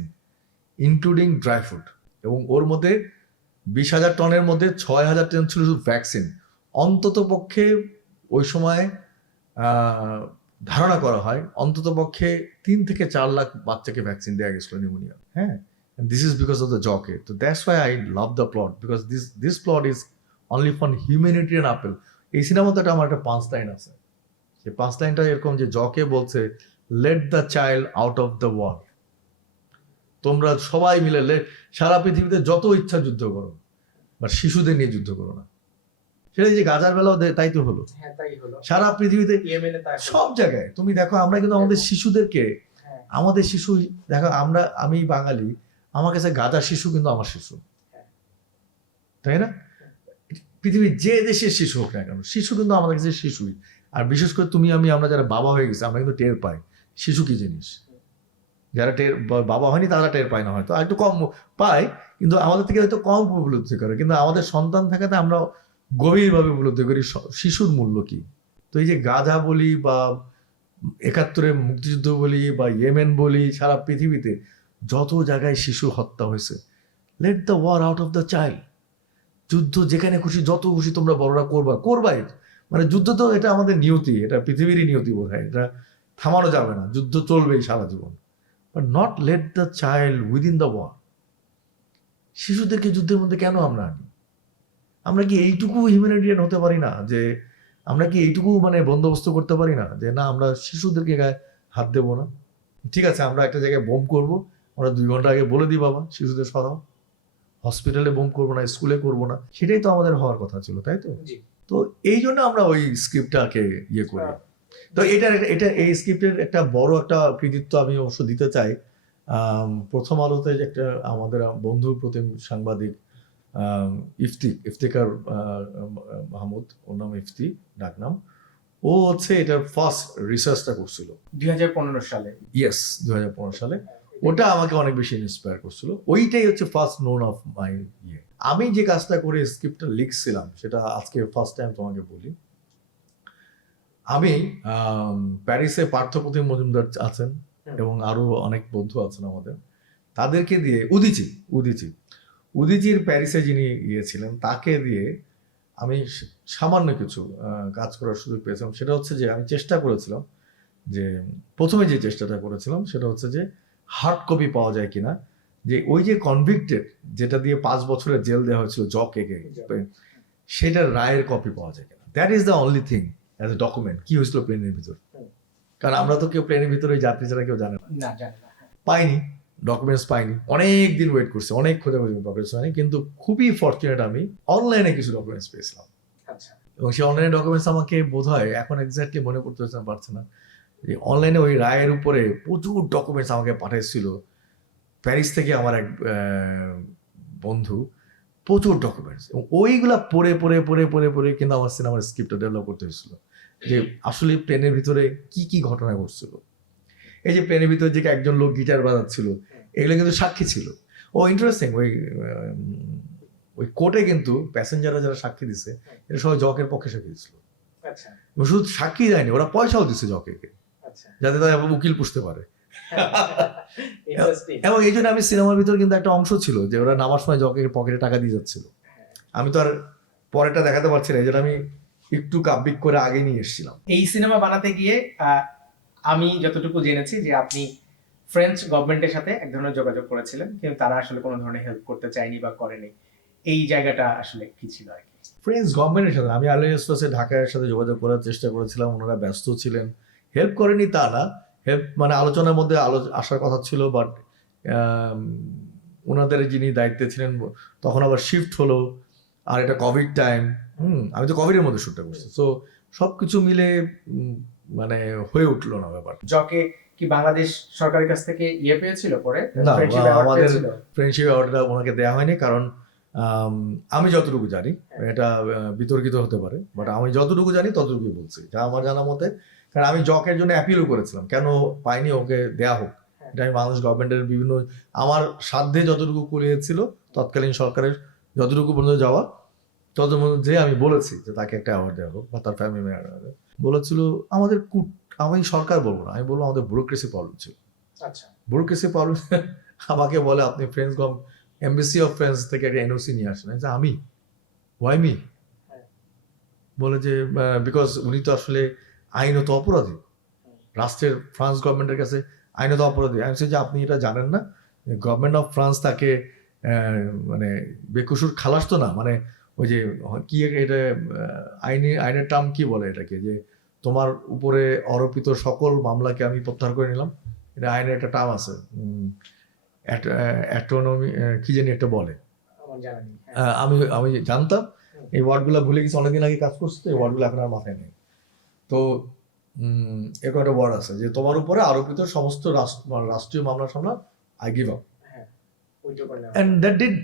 including dry fruit. এবং ওর মধ্যে 20,000 টনের মধ্যে 6,000 টন ছিল শুধু ভ্যাকসিন। অন্তত পক্ষে ওই সময় ধারণা করা হয় অন্তত পক্ষে 3 থেকে 4 লাখ বাচ্চাকে ভ্যাকসিন দেওয়া গেছিল নিউমোনিয়া। হ্যাঁ, this is because of the জকে। তো that's why I love the plot, because this plot is only for humanitarian appeal. এই সিনেমাতে আমার একটা 5 লাইন আছে, সেই 5 লাইনটা এরকম যে জকে বলছে, let the child out of the war. তোমরা সবাই মিলে সারা পৃথিবীতে যত ইচ্ছা যুদ্ধ করো, বাট শিশুদের নিয়ে যুদ্ধ করো না। সেটা যে গাজার বেলাও তাই তো হলো, সারা পৃথিবীতে সব জায়গায় তুমি দেখো। আমরা কিন্তু আমাদের শিশুদেরকে, আমাদের শিশু দেখো, আমি বাঙালি, আমার কাছে গাজার শিশু কিন্তু আমার শিশু, তাই না? পৃথিবীর যে দেশের শিশু হোক না কেন, শিশু কিন্তু আমাদের কাছে শিশুই। আর বিশেষ করে তুমি আমরা যারা বাবা হয়ে গেছি, আমরা কিন্তু টের পাই শিশু কি জিনিস। যারা বাবা হয়নি তারা টের পায় না, হয়তো আর একটু কম পায়, কিন্তু আমাদের থেকে হয়তো কম উপলব্ধি করে। কিন্তু আমাদের সন্তান থাকাতে আমরা গভীরভাবে উপলব্ধি করি শিশুর মূল্য কি। তো এই যে গাজা বলি বা 71-এর মুক্তিযুদ্ধ বলি বা ইয়েমেন বলি, সারা পৃথিবীতে যত জায়গায় শিশু হত্যা হয়েছে, let the war out of the child. যুদ্ধ যেখানে খুশি, যত খুশি তোমরা বড়রা করবাই। মানে যুদ্ধ তো এটা আমাদের নিয়তি, এটা পৃথিবীরই নিয়তি বোধ হয়, এটা থামানো যাবে না, যুদ্ধ চলবেই সারা জীবন। But not let the child within the war. শিশুদেরকে যুদ্ধের মধ্যে কেন আমরা আনি? আমরা কি এইটুকু হিউম্যানিটেরিয়ান হতে পারি না? যে আমরা কি এইটুকু মানে বন্দোবস্ত করতে পারি না যে না, আমরা শিশুদেরকে গায়ে হাত দেবো না? ঠিক আছে, আমরা একটা জায়গায় বোম করবো, আমরা 2 ঘন্টা আগে বলে দিই বাবা শিশুদের সরাও। হসপিটালে বোম করবো না, স্কুলে করবো না, সেটাই তো আমাদের হওয়ার কথা ছিল, তাই তো? তো এই জন্য আমরা ওই স্ক্রিপ্টটাকে ইয়ে করি। তো এটা এই স্ক্রিপ্টের একটা বড় একটা কৃতিত্ব আমি অবশ্য দিতে চাই প্রথম আলোতে যে একটা আমাদের বন্ধু প্রতিম সাংবাদিক ইফতিকার মাহমুদ, ওর নাম ইফতি ডাকনাম, ও হচ্ছে এটার ফার্স্ট রিসার্চটা করছিল 2015 সালে। ইয়েস, 2015 সালে। ওটা আমাকে অনেক বেশি ইন্সপায়ার করছিল। ওইটাই হচ্ছে ফার্স্ট নোন অফ মাই ইয়ে। আমি যে কাজটা করে স্ক্রিপ্টটা লিখছিলাম, সেটা আজকে ফার্স্ট টাইম তোমাকে বলি। আমি প্যারিসে পার্থপ্রতিম মজুমদার আছেন এবং আরো অনেক বন্ধু আছেন আমাদের, তাদেরকে দিয়ে উদিচির প্যারিসে যিনি ছিলেন, তাকে দিয়ে আমি সামান্য কিছু কাজ করার সুযোগ পেয়েছিলাম। সেটা হচ্ছে যে আমি চেষ্টা করেছিলাম যে প্রথমে যে চেষ্টাটা করেছিলাম সেটা হচ্ছে যে হার্ড কপি পাওয়া যায় কিনা যে ওই যে কনভিক্টেড, যেটা দিয়ে 5 বছরের জেল দেওয়া হয়েছিল জকে, সেটার রায়ের কপি পাওয়া যায় কিনা, that is the only thing as a document কি হয়েছিল প্লেনের ভিতর। কারণ আমরা তো কেউ প্লেনের ভিতরে ওই যাত্রী ছাড়া কেউ জানে না, না জানি না। পাইনি, ডকুমেন্টস পাইনি, অনেক দিন ওয়েট করছি, অনেক খোঁজাখুঁজি ডকুমেন্টস পাইনি, কিন্তু খুবই ফর্চুনেট আমি অনলাইনে কিছু ডকুমেন্টস পেয়েছিলাম। আচ্ছা এবং সেই অনলাইনে ডকুমেন্টস আমাকে বোধ হয় এখন এক্স্যাক্টলি মনে করতে পারছে না, যে অনলাইনে ওই রায়ের উপরে প্রচুর ডকুমেন্টস আমাকে পাঠিয়েছিল প্যারিস থেকে আমার এক বন্ধু, প্রচুর ডকুমেন্টস, এবং ওইগুলা পড়ে পড়ে পড়ে পড়ে পড়ে কিন্তু আমার সিনেমার স্ক্রিপ্টটা ডেভেলপ করতে হয়েছিল, যে আসলে প্লেনের ভিতরে কি কি ঘটনা ঘটছিল। এই যে প্লেনের ভিতরে যে একজন লোক গিটার বাজাচ্ছিল, এগুলো কিন্তু সাক্ষী ছিল। ও ইন্টারেস্টিং, ওই কোর্টে কিন্তু প্যাসেঞ্জাররা যারা সাক্ষী দিছে এটা সবাই জকের পক্ষে সাক্ষী দিচ্ছিল। আচ্ছা শুধু সাক্ষী দেয়নি, ওরা পয়সাও দিচ্ছে জকে, আচ্ছা যাতে তারা উকিল পুষতে পারে। ইন্টারেস্টিং। এবং এই জন্য আমি সিনেমার ভিতরে কিন্তু একটা অংশ ছিল যে ওরা নামার সময় জকের পকেটে টাকা দিয়ে যাচ্ছিল। আমি তো আর পরেরটা দেখাতে পারছি না, এই জন্য আমি একটু কাব্যিক করে আগে নিয়ে এসেছিলাম। এই সিনেমা বানাতে গিয়ে আমি যতটুকু জেনেছি যে আপনি ফ্রেঞ্চ গভর্নমেন্টের সাথে এক ধরনের যোগাযোগ করেছিলেন, কিন্তু তারা আসলে কোনো ধরনের হেল্প করতে চায়নি বা করেনি। এই জায়গাটা আসলে কি ছিল আর কি? ফ্রেঞ্চ গভর্নমেন্টের সাথে আমি আলী এক্সপ্রেসে ঢাকার সাথে যোগাযোগ করার চেষ্টা করেছিলাম, ওনারা ব্যস্ত ছিলেন, হেল্প করেনি তা না, হেল্প মানে আলোচনার মধ্যে আসার কথা ছিল, বাট ওনাদের যিনি দায়িত্বে ছিলেন তখন আবার শিফট হলো, আর এটা কোভিড টাইম, আমি তো কোভিডের মধ্যে শুটটা করছি, তো সবকিছু মিলে মানে হয়ে উঠলো না ব্যাপার। জকে কি বাংলাদেশ সরকারের কাছ থেকে পেয়েছিল পরে? না, Friendship award আমাদের পেয়েছিল? ফ্রেন্ডশিপ অ্যাওয়ার্ডটা ওনাকে দেওয়া হয়নি, কারণ আমি যতটুকু জানি, এটা বিতর্কিত হতে পারে, বাট আমি যতটুকু জানি ততটুকুই বলছি, যা আমার জানা মতে। কারণ আমি জকের জন্য অ্যাপিলও করেছিলাম, কেন পাইনি, ওকে দেয়া হোক। এটা আমি বাংলাদেশ গভর্নমেন্টের বিভিন্ন আমার সাধ্যে যতটুকু করিয়েছিল তৎকালীন সরকারের যতটুকু পর্যন্ত যাওয়া, তত মধ্যে আমি বলেছি যে তাকে একটা অ্যাওয়ার্ড দেওয়া হোক বা তার ফ্যামিলি মেম্বার। বলেছিল আমাদের আমি সরকার বলবো না, আমি বলবো আমাদের ব্যুরোক্রেসি প্রবলেম ছিল। আচ্ছা ব্যুরোক্রেসি প্রবলেম আমাকে বলে আপনি ফ্রেঞ্চ এমবাসি অফ ফ্রান্স থেকে একটা এনওসি নিয়ে আসেন। যে আমি ওয়াই মি, বলে যে বিকজ উনি তো আসলে আইনত অপরাধী, রাষ্ট্রের ফ্রান্স গভর্নমেন্টের কাছে আইনত অপরাধী। আমি বলছি যে আপনি এটা জানেন না, গভর্নমেন্ট অফ ফ্রান্স তাকে মানে বেকসুর খালাস তো না, মানে ওই যে কি এটা আইনের টার্ম কি বলে এটাকে, যে তোমার উপরে আরোপিত সকল মামলাকে আমি প্রত্যাহার করে নিলাম, এটা আইনের একটা টার্ম আছে, অ্যাটোনমি কি জানি একটা বলে, আমার জানা নেই। আমি জানতাম, এই ওয়ার্ডগুলো ভুলে গেছি, অনেকদিন আগে কাজ করছি তো এই ওয়ার্ডগুলো এখন আর মাথায় নেই। তো এরকম একটা ওয়ার্ড আছে যে তোমার উপরে আরোপিত সমস্ত রাষ্ট্রীয় মামলা সামলা I give up, and that did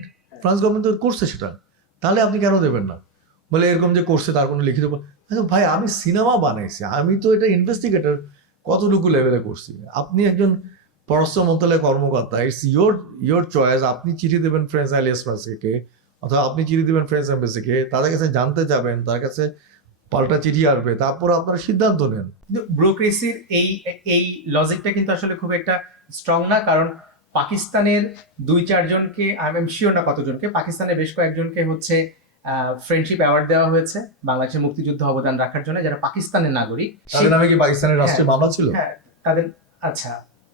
France government তো করছে সেটা, তাহলে আপনি কেন দেবেন না? বলে এরকম যে করছে তার কোনো লিখিত, ভাই আমি সিনেমা বানাইছি, আমি তো এটা ইনভেস্টিগেটর, কতটুকু লেভেলে করছি, আপনি একজন পররাষ্ট্র মন্ত্রণালয়ের কর্মকর্তা, ইটস ইয়োর চয়েস, আপনি চিঠি দেবেন ফ্রেঞ্চ এম্বাসিকে অথবা আপনি চিঠি দেবেন ফ্রেঞ্চ এম্বাসিকে, তাদের কাছে জানতে যাবেন, তার কাছে পাল্টা চিঠি আসবে, তারপর আপনারা সিদ্ধান্ত নেন। কিন্তু ব্যুরোক্রেসির এই লজিকটা কিন্তু আসলে খুব একটা স্ট্রং না, কারণ পাকিস্তানের 2-4 জনকে, আই এম শিওর না কতজনকে, পাকিস্তানের বেশ কয়েকজনকে হচ্ছে ফ্রেন্ডশিপ অ্যাওয়ার্ড দেওয়া হয়েছে বাংলাদেশের মুক্তিযুদ্ধ অবদান রাখার জন্য, যারা পাকিস্তানের নাগরিক। তাদের নামে কি পাকিস্তানের রাষ্ট্রীয় মামলা ছিল? হ্যাঁ তাদের, আচ্ছা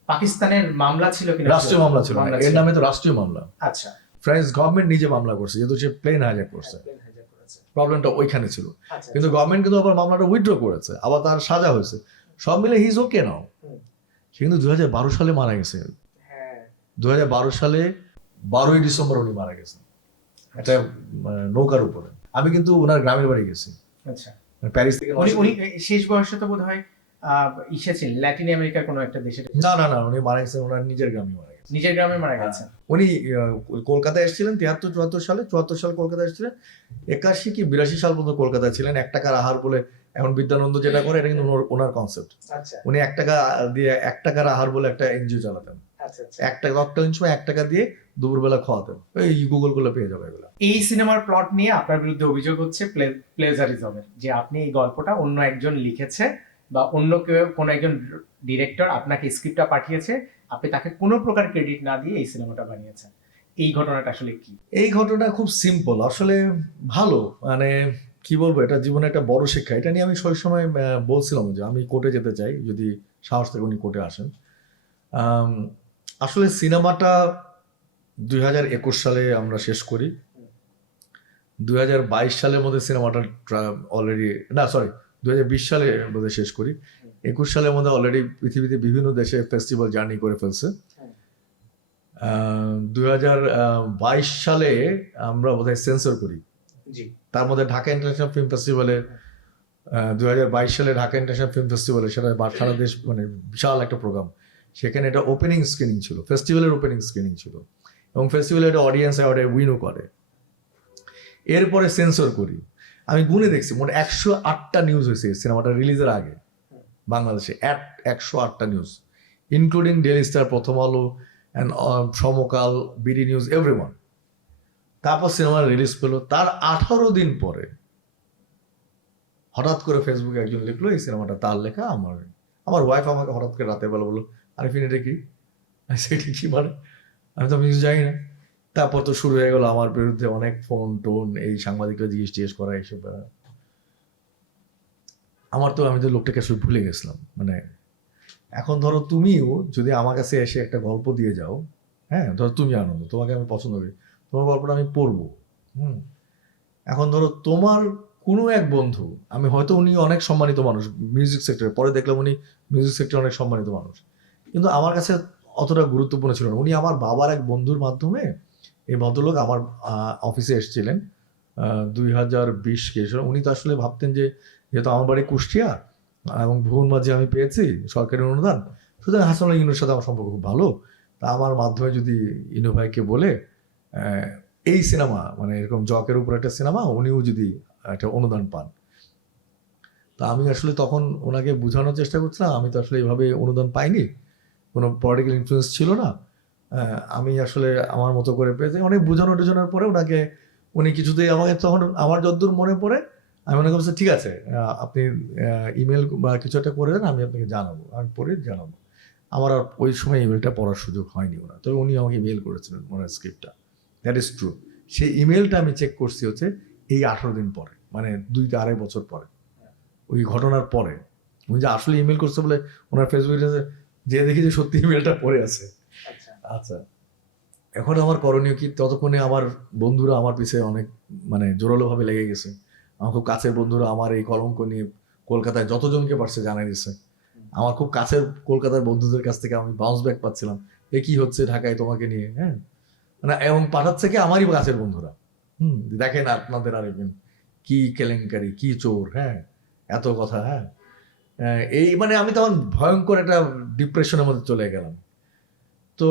পাকিস্তানের মামলা ছিল কিনা? রাষ্ট্রীয় মামলা ছিল, এর নামে তো রাষ্ট্রীয় মামলা। আচ্ছা, ফ্রেঞ্চ গভর্নমেন্ট নিজে মামলা করছে, যেহেতু সে প্লেন হাইজ্যাক করছে, প্রবলেমটা ওইখানে ছিল। কিন্তু গভর্নমেন্ট কিন্তু আবার মামলাটা উইথড্র করেছে, আবার তার সাজা হয়েছে, সব মিলে হি ইজ ওকে নাও। সে কিন্তু 2012 সালে মারা গেছে, 2012 সালে 12ই ডিসেম্বর উনি মারা গেছেন একটা নৌকার উপরে। আমি কিন্তু ওনার গ্রামের বাড়ি গেছি, আচ্ছা প্যারিস থেকে। উনি শেষ বয়সে তো বোধহয় ছিলেন ল্যাটিন আমেরিকার কোনো একটা দেশে। না, উনি মারা গেছেন ওনার নিজের গ্রামে মারা গেছেন। নিজের গ্রামে মারা গেছেন। উনি কলকাতায় এসেছিলেন 74 সালে কলকাতায় এসেছিলেন, 81 কি 82 সাল পর্যন্ত কলকাতায় ছিলেন। 1 টাকার আহার বলে এখন বিদ্যানন্দ যেটা করে, এটা কিন্তু ওনার কনসেপ্ট। আচ্ছা উনি 1 টাকা দিয়ে 1 টাকার আহার বলে একটা এনজিও চালাতেন। আচ্ছা, 1 টাকা তৎকালীন সময় 1 টাকা দিয়ে দুপুরবেলা খাওয়াতেন। এই গুগল করলে পেয়ে যাবে এগুলো। এই সিনেমার প্লট নিয়ে আপনার বিরুদ্ধে অভিযোগ হচ্ছে প্লেজারিজমের, যে আপনি এই গল্পটা অন্য একজন লিখেছে বা অন্য কেউ, কোনো একজন ডিরেক্টর আপনাকে স্ক্রিপ্টটা পাঠিয়েছে, আপনি তাকে কোনো প্রকার ক্রেডিট না দিয়ে এই সিনেমাটা বানিয়েছেন। এই ঘটনাটা আসলে কি? এই ঘটনা খুব সিম্পল, আসলে ভালো, মানে কি বলবো, এটা জীবনে একটা বড় শিক্ষা। এটা নিয়ে আমি সেই সময় বলছিলাম যে আমি কোর্টে যেতে চাই, যদি সাহস থেকে উনি কোর্টে আসেন। আসলে সিনেমাটা 2021 সালে আমরা শেষ করি। 2022 সালের মধ্যে সিনেমাটা অলরেডি, না সরি, 2020 সালে মধ্যে শেষ করি। 21 সালের মধ্যে অলরেডি পৃথিবীতে বিভিন্ন দেশে ফেস্টিভ্যাল জার্নি করে ফেলছে। 2022 সালে আমরা বোধহয় সেন্সর করি। জি তার মধ্যে ঢাকা ইন্টারন্যাশনাল ফিল্ম ফেস্টিভ্যালে 2022 সালে ঢাকা ইন্টারন্যাশনাল ফিল্ম ফেস্টিভ্যালে, সেটা সারা দেশ মানে বিশাল একটা প্রোগ্রাম। সেখানে এটা ওপেনিং স্ক্রিনিং ছিল, ফেস্টিভ্যালের ওপেনিং স্ক্রিনিং ছিল, এবং ফেস্টিভ্যালে এটা অডিয়েন্স অ্যাওয়ার্ডে উইনও করে। এরপরে সেন্সর করি, আমি গুনে দেখছি মোট 108টা নিউজ হয়েছে সিনেমাটা রিলিজের আগে বাংলাদেশে। 108টা নিউজ, ইনক্লুডিং ডেইলি স্টার, প্রথম আলো, and Samakal, BD news, everyone. তারপর সিনেমা রিলিজ পেলো, তার 18 দিন পরে হঠাৎ করে ফেসবুকে একজন লিখলো এই সিনেমাটা তার লেখা। আমার ওয়াইফ আমাকে হঠাৎ করে রাতের বেলা বললো, আরিফিন এটা কি? সেটা কি মানে? আমি তো কিছু জানি না। তারপর তো শুরু হয়ে গেল আমার বিরুদ্ধে অনেক ফোন টোন, এই সাংবাদিকরা জিজ্ঞেস করা এইসব। আমি তো লোকটাকে আসলে ভুলে গেছিলাম। মানে এখন ধরো তুমিও যদি আমার কাছে এসে একটা গল্প দিয়ে যাও, হ্যাঁ ধরো তুমি আনন্দ, তোমাকে আমি পছন্দ করি, তোমার গল্পটা আমি পড়বো। এখন ধরো তোমার কোনো এক বন্ধু, আমি হয়তো উনি অনেক সম্মানিত মানুষ মিউজিক সেক্টরে, পরে দেখলাম উনি মিউজিক সেক্টরে অনেক সম্মানিত মানুষ, কিন্তু আমার কাছে অতটা গুরুত্বপূর্ণ ছিল না। উনি আমার বাবার এক বন্ধুর মাধ্যমে, এই ভদ্রলোক আমার অফিসে এসেছিলেন 2020 উনি তো আসলে ভাবতেন যে যেহেতু আমার বাড়ি কুষ্টিয়া এবং ভুবন মাঝে আমি পেয়েছি সরকারি অনুদান, সুতরাং হাসানুল্লাহ ইনুর সাথে আমার সম্পর্ক খুব ভালো, তা আমার মাধ্যমে যদি ইনু ভাইকে বলে এই সিনেমা মানে এরকম জকের উপর একটা সিনেমা উনিও যদি একটা অনুদান পান। তা আমি আসলে তখন ওনাকে বোঝানোর চেষ্টা করছিলাম আমি তো আসলে এইভাবে অনুদান পাইনি, কোনো পলিটিক্যাল ইনফ্লুয়েন্স ছিল না, আমি আসলে আমার মতো করে পেয়েছি। অনেক বোঝানোর পরে উনি কিছুতেই আমাকে, তখন আমার যতদূর মনে পড়ে আমি মনে করছি ঠিক আছে আপনি ইমেল বা কিছু একটা করে দেন, আমি আপনাকে জানাবো, আমি পড়ে জানাবো। আমার আর ওই সময় ইমেলটা পড়ার সুযোগ হয়নি ওরা, তবে উনি আমাকে ইমেল করেছিলেন ওনার স্ক্রিপ্টটা, দ্যাট ইজ ট্রু। সেই ইমেলটা আমি চেক করছি হচ্ছে এই 18 দিন পরে, মানে 2-2.5 বছর পরে, ওই ঘটনার পরে। উনি যে আসলে ইমেল করছে বলে ওনার ফেসবুকে যে দেখি যে সত্যি ইমেলটা পড়ে আছে। আচ্ছা, এখন আমার করণীয় কি? ততক্ষণে আমার বন্ধুরা আমার পিছে অনেক মানে জোরালোভাবে লেগে গেছে। আমার খুব কাছের বন্ধুরা আমার এই কলঙ্ক নিয়ে কলকাতায় যতজনকে পারছে জানাই দিচ্ছে। আমার খুব কাছের কলকাতার বন্ধুদের কাছ থেকে আমি বাউন্স ব্যাক পাচ্ছিলাম, এ কি হচ্ছে ঢাকায় তোমাকে নিয়ে, হ্যাঁ মানে, এবং পাঠাচ্ছে কি আমারই কাছের বন্ধুরা, দেখেন আপনাদের আরেকজন কি কেলেঙ্কারি, কি চোর, হ্যাঁ এত কথা, হ্যাঁ এই মানে আমি তখন ভয়ঙ্কর একটা ডিপ্রেশনের মধ্যে চলে গেলাম। তো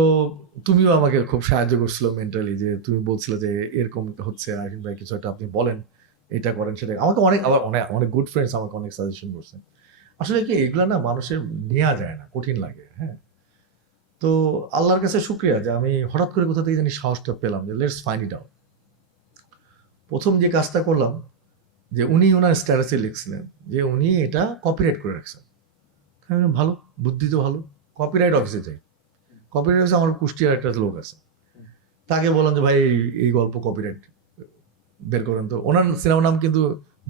তুমিও আমাকে খুব সাহায্য করছিল মেন্টালি, যে তুমি বলছিলে যে এরকম হচ্ছে আরিফিন ভাই কিছু একটা আপনি বলেন, এটা করেন সেটা, আমাকে অনেক গুড ফ্রেন্ডস আমাকে অনেক সাজেশন করছেন। আসলে কি এগুলা না মানুষের নেওয়া যায় না, কঠিন লাগে। হ্যাঁ, তো আল্লাহর কাছে শুক্রিয়া যে আমি হঠাৎ করে কোথা থেকে জানি সাহসটা পেলাম যে লেটস ফাইন্ড ইট আউট। প্রথম যে কাজটা করলাম, যে উনি ওনার স্ট্যাটাসে লিখছিলেন যে উনি এটা কপিরাইট করে রাখছেন। ভালো, বুদ্ধি তো ভালো, কপিরাইট অফিসে যাই। কপিরাইট অফিসে আমার কুষ্টিয়ার একটা লোক আছে, তাকে বললাম যে ভাই এই গল্প কপিরাইট বের করেন তো। ওনার সিনেমার নাম কিন্তু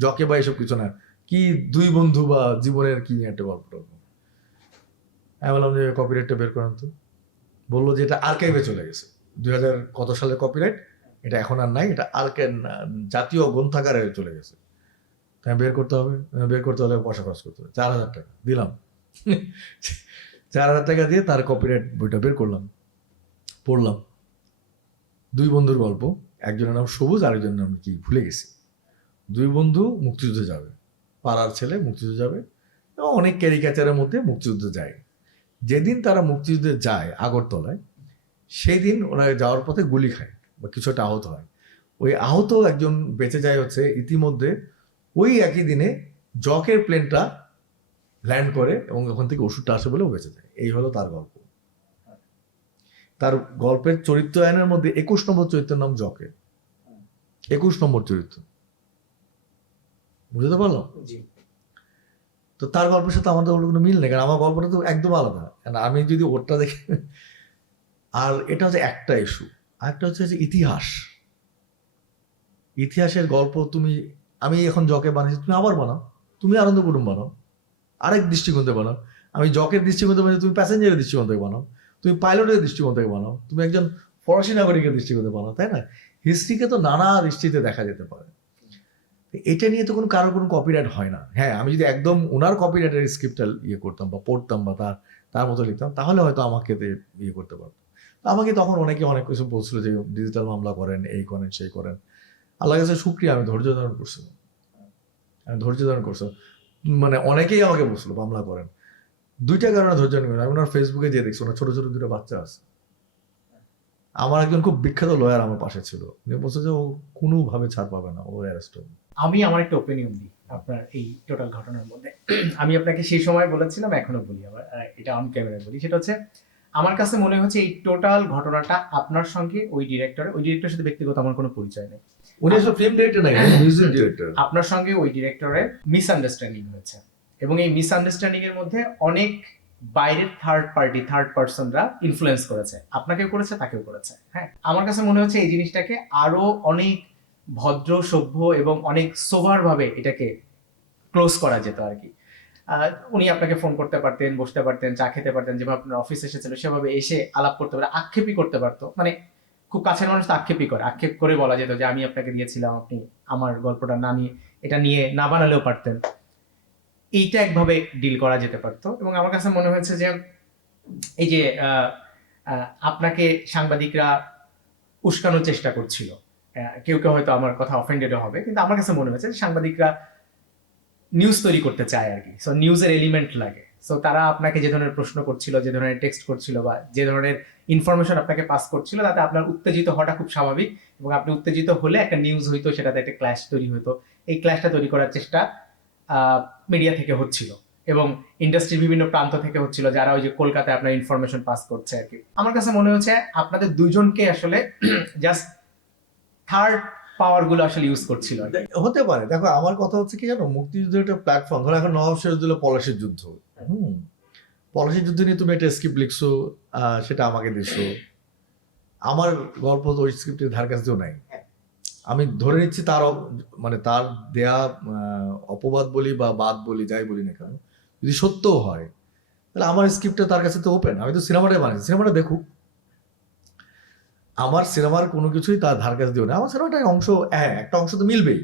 জকে বা এসব কিছু না, কি দুই বন্ধু বা জীবনের কি একটা গল্প টল্প। আমি বললাম যে কপিরাইটটা বের করেন তো। বললো যে এটা আর্কাইভে চলে গেছে, 2000 কত সালের কপিরাইট, এটা এখন আর নাই, এটা জাতীয় গ্রন্থাগারে চলে গেছে। তাই বের করতে হলে পয়সা খরচ করতে হবে, 4000 টাকা দিলাম। 4000 টাকা দিয়ে তার কপিরাইট বইটা বের করলাম, পড়লাম। দুই বন্ধুর গল্প, একজনের নাম সবুজ, আরেকজনের নাম কি ভুলে গেছি। দুই বন্ধু মুক্তিযুদ্ধে যাবে, পাড়ার ছেলে মুক্তিযুদ্ধে যাবে, এবং অনেক ক্যারিকেচারের মধ্যে মুক্তিযুদ্ধে যায়। যেদিন তারা মুক্তিযুদ্ধে যায় আগরতলায়, সেই দিন ওরা যাওয়ার পথে গুলি খায় বা কিছু একটা আহত হয়। ওই আহত একজন বেঁচে যায় হচ্ছে ইতিমধ্যে ওই একই দিনে জকের প্লেনটা ল্যান্ড করে এবং ওখান থেকে ওষুধটা আসে বলেও বেঁচে যায়। এই হলো তার গল্প। তার গল্পের চরিত্রায়নের মধ্যে 21 নম্বর চরিত্রের নাম জকে, 21 নম্বর চরিত্র, বুঝতে পারলাম। তো তার গল্পের সাথে আমাদের কোনো মিল নেই, কারণ আমার গল্পটা তো একদম আলাদা। কারণ আমি যদি ওরটা দেখি, আর এটা হচ্ছে একটা ইস্যু, আরেকটা হচ্ছে যে ইতিহাসের গল্প আমি এখন জকে বানিয়েছি, তুমি আবার বানাও, তুমি আনন্দ কুটুম্ব বানাও, আরেক দৃষ্টিকোণ থেকে বানাও। আমি জকের দৃষ্টিকোণ থেকে বানাই, তুমি প্যাসেঞ্জারের দৃষ্টিকোণ থেকে বানাও, তুমি পাইলটের দৃষ্টিকোণ থেকে বানাও, তুমি একজন ফরাসি নাগরিকের দৃষ্টিকোণে বানানো, তাই না? হিস্ট্রিকে তো নানা দৃষ্টিতে দেখা যেতে পারে। এটা নিয়ে তো কারোর কোনো কপিরাইট হয় না। হ্যাঁ, আমি যদি একদম ওনার কপিরাইটের স্ক্রিপ্টটা ইয়ে করতাম বা পড়তাম বা তার মতো লিখতাম, তাহলে হয়তো আমাকে ইয়ে করতে পারতো। আমাকে তখন অনেকে অনেক কিছু বলছিল যে ডিজিটাল মামলা করেন, এই করেন, সেই করেন। আল্লাহর কাছে শুকরিয়া, আমি ধৈর্য ধারণ করছিলাম। মানে অনেকেই আমাকে বলছিল মামলা করেন। 2টা কারণে ধৈর্য ধারণ করেন। আমি ওনার ফেসবুকে যেয়ে দেখছি ওনার ছোট ছোট 2টা বাচ্চা আছে। আমার একজন খুব বিখ্যাত লয়ার আমার পাশে ছিল, উনি বলছে যে ও কোনোভাবে ছাড় পাবে না, ও অ্যারেস্ট হবে। আমি আমার একটা ওপিনিয়ন দিই আপনার এই টোটাল ঘটনার মধ্যে। আমি আপনাকে সেই সময় বলেছিলাম, এখনো বলি, আবার এটা অন ক্যামেরায় বলি। সেটা হচ্ছে, আমার কাছে মনে হচ্ছে এই টোটাল ঘটনাটা আপনার সঙ্গে ওই ডিরেক্টরের সাথে ব্যক্তিগত আমার কোনো পরিচয় নেই। উনি আসলে ফিল্ম ডিরেক্টর নাই, মিউজিক ডিরেক্টর। আপনার সঙ্গে ওই ডিরেক্টরের মিসআন্ডারস্ট্যান্ডিং হয়েছে, এবং এই মিসআন্ডারস্ট্যান্ডিং এর মধ্যে অনেক বাইরের থার্ড পার্সনরা ইনফ্লুয়েন্স করেছে, আপনাকেও করেছে, তাকেও করেছে। হ্যাঁ, আমার কাছে মনে হচ্ছে এই জিনিসটাকে আরো অনেক ভদ্র, সভ্য এবং অনেক সোভার ভাবে এটাকে ক্লোজ করা যেত আর কি। উনি আপনাকে ফোন করতে পারতেন, বসতে পারতেন, চা খেতে পারতেন, যেভাবে আপনার অফিস এসেছিল সেভাবে এসে আলাপ করতে পারে, আক্ষেপই করতে পারতো। মানে খুব কাছের মানুষ তো আক্ষেপ করে বলা যেত যে আমি আপনাকে দিয়েছিলাম, আপনি আমার গল্পটা না নিয়ে, এটা নিয়ে না বানালেও পারতেন। এইটা একভাবে ডিল করা যেতে পারতো। এবং আমার কাছে মনে হয়েছে যে এই যে আপনাকে সাংবাদিকরা উস্কানোর চেষ্টা করছিল, কেউ কেউ হয়তো আমার কথা অফেন্ডেডও হবে, কিন্তু আমার কাছে মনে হয়েছে সাংবাদিকরা নিউজ তৈরি করতে চায় আর কি। সো নিউজের এলিমেন্ট লাগে। সো তারা আপনাকে যে ধরনের প্রশ্ন করছিল, যে ধরনের টেক্সট করছিল, বা যে ধরনের ইনফরমেশন আপনাকে পাস করছিল, তাতে আপনার উত্তেজিত হওয়াটা খুব স্বাভাবিক। এবং আপনি উত্তেজিত হলে একটা নিউজ হইতো, সেটাতে একটা ক্ল্যাশ তৈরি হতো। এই ক্ল্যাশটা তৈরি করার চেষ্টা মিডিয়া থেকে হচ্ছিল, এবং ইন্ডাস্ট্রির বিভিন্ন প্রান্ত থেকে হচ্ছিল, যারা ওই যে কলকাতায় আপনার ইনফরমেশন পাস করছে আর কি। আমার কাছে মনে হচ্ছে আপনাদের দুজনকে আসলে জাস্ট থার্ড পাওয়ার গুলো আসলে ইউজ করছিল। হতে পারে। দেখো, আমার কথা হচ্ছে কি জানো, মুক্তিযুদ্ধের একটা প্ল্যাটফর্ম, ধরো এখন নবাব সিরাজউদ্দৌলা পলাশির যুদ্ধ, পলাশির যুদ্ধ নিয়ে তুমি একটা স্ক্রিপ্ট লিখছো, সেটা আমাকে দিছো। আমার গল্প তো ওই স্ক্রিপ্টের ধার কাছেও নাই। আমি ধরে নিচ্ছি মানে তার দেয়া অপবাদ বলি বা বাদ বলি, যাই বলি না কেন, যদি সত্যও হয়, তাহলে আমার স্ক্রিপ্টটা তার কাছে তো ওপেন। আমি তো সিনেমাটাই বানিয়েছি, সিনেমাটা দেখুক। আমার সিনেমার কোনো কিছুই তার ধার কাছে দিও না। আমার সিনেমাটার অংশ, হ্যাঁ, একটা অংশ তো মিলবেই,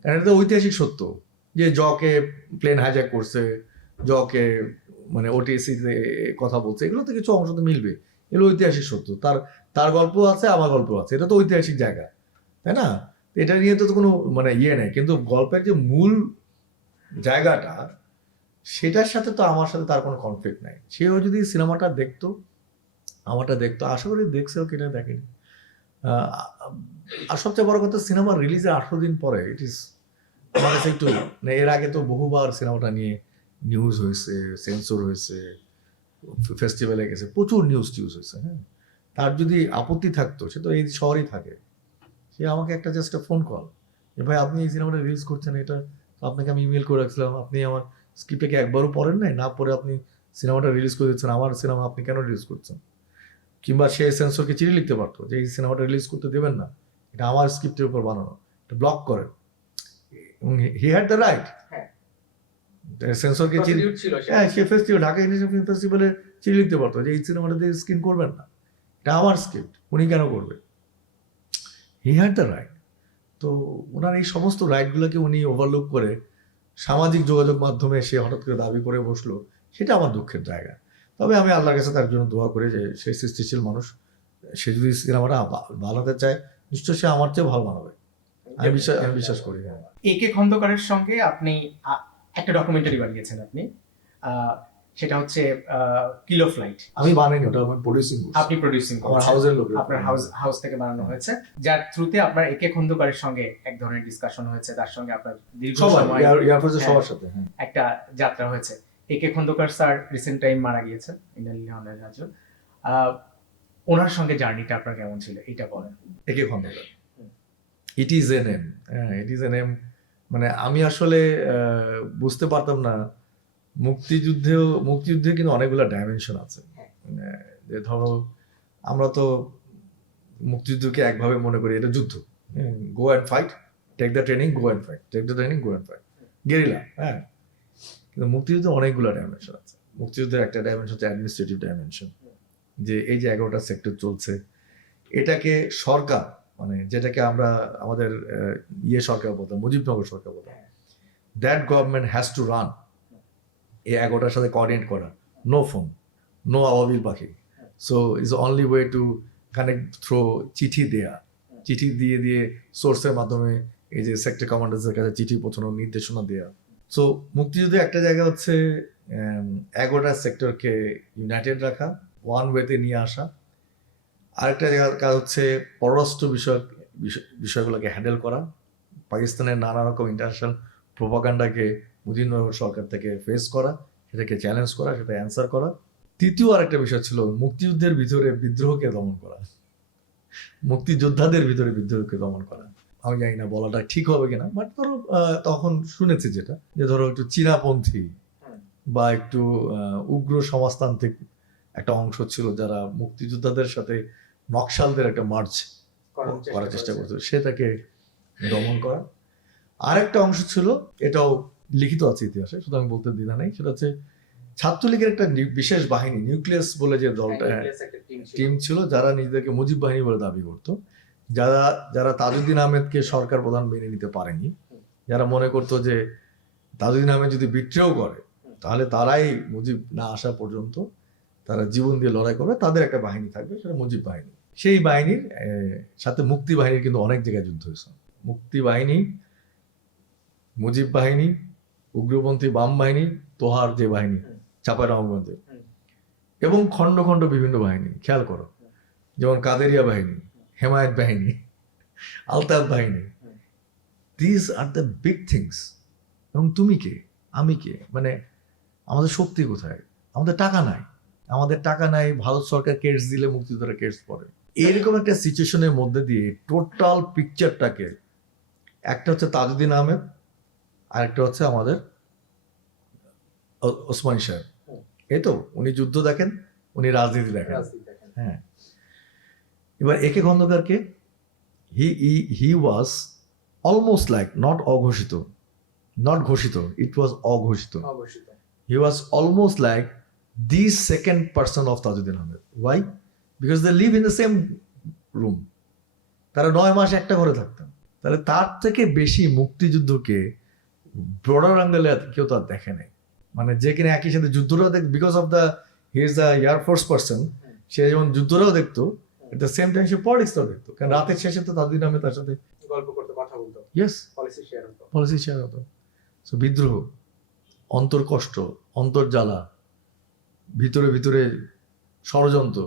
কারণ এটা তো ঐতিহাসিক সত্য যে জকে প্লেন হাইজ্যাক করছে, জকে মানে ওটিসিতে কথা বলছে, এগুলো তো কিছু অংশ তো মিলবে। এগুলো ঐতিহাসিক সত্য। তার গল্প আছে, আমার গল্প আছে, এটা তো ঐতিহাসিক জায়গা, তাই না? এটা নিয়ে তো কোনো মানে ইয়ে নেই। কিন্তু গল্পের যে মূল জায়গাটা, সেটার সাথে তো আমার সাথে তার কোনো কনফ্লিক্ট নাই। সেও যদি সিনেমাটা দেখতো, আমারটা দেখতো, আশা করি দেখছেও কিনা দেখেনি। আর সবচেয়ে বড় কথা, সিনেমা রিলিজের 18 দিন পরে ইট ইজ আমার কাছে একটু, মানে এর আগে তো বহুবার সিনেমাটা নিয়ে নিউজ হয়েছে, সেন্সর হয়েছে, ফেস্টিভ্যালে গেছে, প্রচুর নিউজ হয়েছে। হ্যাঁ, তার যদি আপত্তি থাকতো, সে তো এই শহরেই থাকে, সে আমাকে একটা জাস্ট ফোন কল, যে ভাই আপনি এই সিনেমাটা রিলিজ করছেন, এটা আপনাকে আমি ইমেল করে রাখছিলাম, আপনি আমার স্ক্রিপ্টটাকে একবারও পড়েন নাই, না পড়ে আপনি সিনেমাটা রিলিজ করে দিচ্ছেন, আমার সিনেমা আপনি কেন রিলিজ করছেন? কিংবা সে সেন্সরকে চিঠি লিখতে পারতো যে এই সিনেমাটা রিলিজ করতে দেবেন না, এটা আমার স্ক্রিপ্টের উপর বানানো, এটা ব্লক করেন। He had the right. সেন্সরকে চিঠি, হ্যাঁ, সে ফেস্টিভ্যাল, ঢাকা ইন্টারন্যাশনাল ফিল্ম ফেস্টিভ্যালে চিঠি লিখতে পারতো যে এই সিনেমাটা দিয়ে স্ক্রিন করবেন না, এটা আমার স্ক্রিপ্ট, উনি কেন করবে? হি হ্যাড দ্য রাইট। তো ওনার এই সমস্ত রাইটগুলোকে উনি ওভারলুক করে সামাজিক যোগাযোগ মাধ্যমে সে হঠাৎ করে দাবি করে বসলো, সেটা আমার দুঃখের জায়গা। তবে আমি আল্লাহর কাছে তার জন্য দোয়া করি যে সে সৃষ্টিশীল মানুষ, সে যদি সিনেমাটা বানাতে চায়, নিশ্চয় সে আমার চেয়ে ভালো বানাবে, আমি বিশ্বাস করি। একে খন্দকারের সঙ্গে আপনি একটা ডকুমেন্টারি বানিয়েছেন আপনি, সেটা হচ্ছে কিলো ফ্লাইট। আমি বানাইনি, ওটা আমি প্রডিউসিং করছি। আপনি প্রডিউসিং আমার হাউসের লোক, আপনার হাউস থেকে বানানো হয়েছে, যার থ্রুতে আপনার একে খন্দকারের সঙ্গে এক ধরনের ডিসকাশন হয়েছে, তার সঙ্গে আপনার দীর্ঘ সময় সবার সাথে একটা যাত্রা হয়েছে। একে খন্দকার স্যার রিসেন্ট টাইম মারা গিয়েছেন, ওনার সঙ্গে জার্নিটা আপনার কেমন ছিল, এটা বলেন। A K Khandaker, it is a name, it is a name. মানে আমি আসলে বুঝতে পারতাম না মুক্তিযুদ্ধে কিন্তু অনেকগুলো ডাইমেনশন আছে। যে ধরো, আমরা তো মুক্তিযুদ্ধকে একভাবে মনে করি, এটা যুদ্ধ, go and fight, take the training, go and fight, take the training, go and fight, guerrilla. হ্যাঁ, কিন্তু মুক্তিযুদ্ধে অনেকগুলো ডাইমেনশন আছে। মুক্তিযুদ্ধের একটা ডাইমেনশন হচ্ছে অ্যাডমিনিস্ট্রেটিভ ডাইমেনশন, যে এই যে 11টা সেক্টর চলছে, এটাকে সরকার, মানে যেটাকে আমরা আমাদের সরকার বলতাম, মুজিবনগর সরকার বলতাম, that government has to run. এই 11টার সাথে কোঅর্ডিনেট করা, নো ফোন, নো আওয়াবিল পাখি। So is only way to connect through চিঠি দেয়া, চিঠি দিয়ে দিয়ে সোর্সের মাধ্যমে এই যে সেক্টর কমান্ডার্সের কাছে চিঠি পৌঁছানোর নির্দেশনা দেয়া। সো মুক্তিযুদ্ধে একটা জায়গা হচ্ছে 11টা সেক্টরকে ইউনাইটেড রাখা, ওয়ান ওয়েতে নিয়ে আসা। আরেকটা জায়গার কাজ হচ্ছে পররাষ্ট্র বিষয়গুলোকে হ্যান্ডেল করা, পাকিস্তানের নানা রকম ইন্টারন্যাশনাল প্রোপাগান্ডাকে মুজিবনগর সরকার থেকে ফেস করা, সেটাকে চ্যালেঞ্জ করা, সেটা অ্যান্সার করা। তৃতীয় আরেকটা বিষয় ছিল মুক্তিযুদ্ধের ভিতরে বিদ্রোহকে দমন করা, মুক্তিযোদ্ধাদের ভিতরে বিদ্রোহকে দমন করা। আমি জানি না বলাটা ঠিক হবে কিনা, বাট ধরো তখন শুনেছি যেটা, যে ধরো একটু চীনাপন্থী বা একটু উগ্র সমাজতান্ত্রিক একটা অংশ ছিল যারা মুক্তিযোদ্ধাদের সাথে নকশালদের একটা মার্চ করার চেষ্টা করতো, সেটাকে দমন করা। আরেকটা অংশ ছিল, এটাও লিখিত আছে ইতিহাসে, শুধু আমি বলতে দ্বিধা নেই, সেটা হচ্ছে ছাত্রলীগের একটা বিশেষ বাহিনী, নিউক্লিয়াস বলে যে দলটা, টিম ছিল, যারা নিজেদেরকে মুজিব বাহিনী বলে দাবি করতো, যারা তাজউদ্দিন আহমেদকে সরকার প্রধান মেনে নিতে পারেনি, যারা মনে করতো যে তাজউদ্দিন আহমেদ যদি বিদ্রোহ করে তাহলে তারাই মুজিব না আসা পর্যন্ত তারা জীবন দিয়ে লড়াই করবে, তাদের একটা বাহিনী থাকবে, সেটা মুজিব বাহিনী। সেই বাহিনীর সাথে মুক্তি বাহিনীর কিন্তু অনেক জায়গায় যুদ্ধ হয়েছে। মুক্তি বাহিনী, মুজিব বাহিনী, উগ্রপন্থী বাম বাহিনী, তোহার যে বাহিনী চাঁপাইনবাবগঞ্জে, এবং খণ্ড খণ্ড বিভিন্ন বাহিনী, খেয়াল করো, যেমন কাদেরিয়া বাহিনী, হেমায়েত বাহিনী, আলতাফ বাহিনী। This are the big things. এবং তুমি কে, আমি কে, মানে আমাদের শক্তি কোথায়? আমাদের টাকা নাই, ভারত সরকার কেস দিলে মুক্তিযোদ্ধারা কেস পড়ে। এরকম একটা সিচুয়েশনের মধ্যে দিয়ে টোটাল পিকচারটাকে, একটা হচ্ছে তাজউদ্দিন আহমেদ, আরেকটা হচ্ছে আমাদের ওসমানী সাহেব। এই তো উনি যুদ্ধ দেখেন, উনি রাজনীতি দেখেন। হ্যাঁ, এবার একে খন্দকারকে, হি ওয়াজ অলমোস্ট লাইক নট ঘোষিত, ইট ওয়াজ অঘোষিত। He was almost like the second person of Tajuddin Ahmed. Why? Because they live in the same room. তারা 9 মাস একটা ঘরে থাকতেন। তাহলে তার থেকে বেশি মুক্তিযুদ্ধকে ব্রডার অ্যাঙ্গেলে কেউ তার দেখে নাই। মানে যে কিনা একই সাথে যুদ্ধটাও দেখ, because of the he is the air force person, সে যেমন যুদ্ধটাও দেখতো, এট দ্য সেম টাইম সে পলিটিক্সটাও দেখতো। কারণ রাতের শেষে তো তাজউদ্দিন আহমেদ তার সাথে গল্প করতে, কথা বলতো, ইয়েস, পলিসি শেয়ার হতো। সো বিদ্রোহ, অন্তর কষ্ট, অন্তর জ্বালা, ভিতরে ভিতরে ষড়যন্ত্র,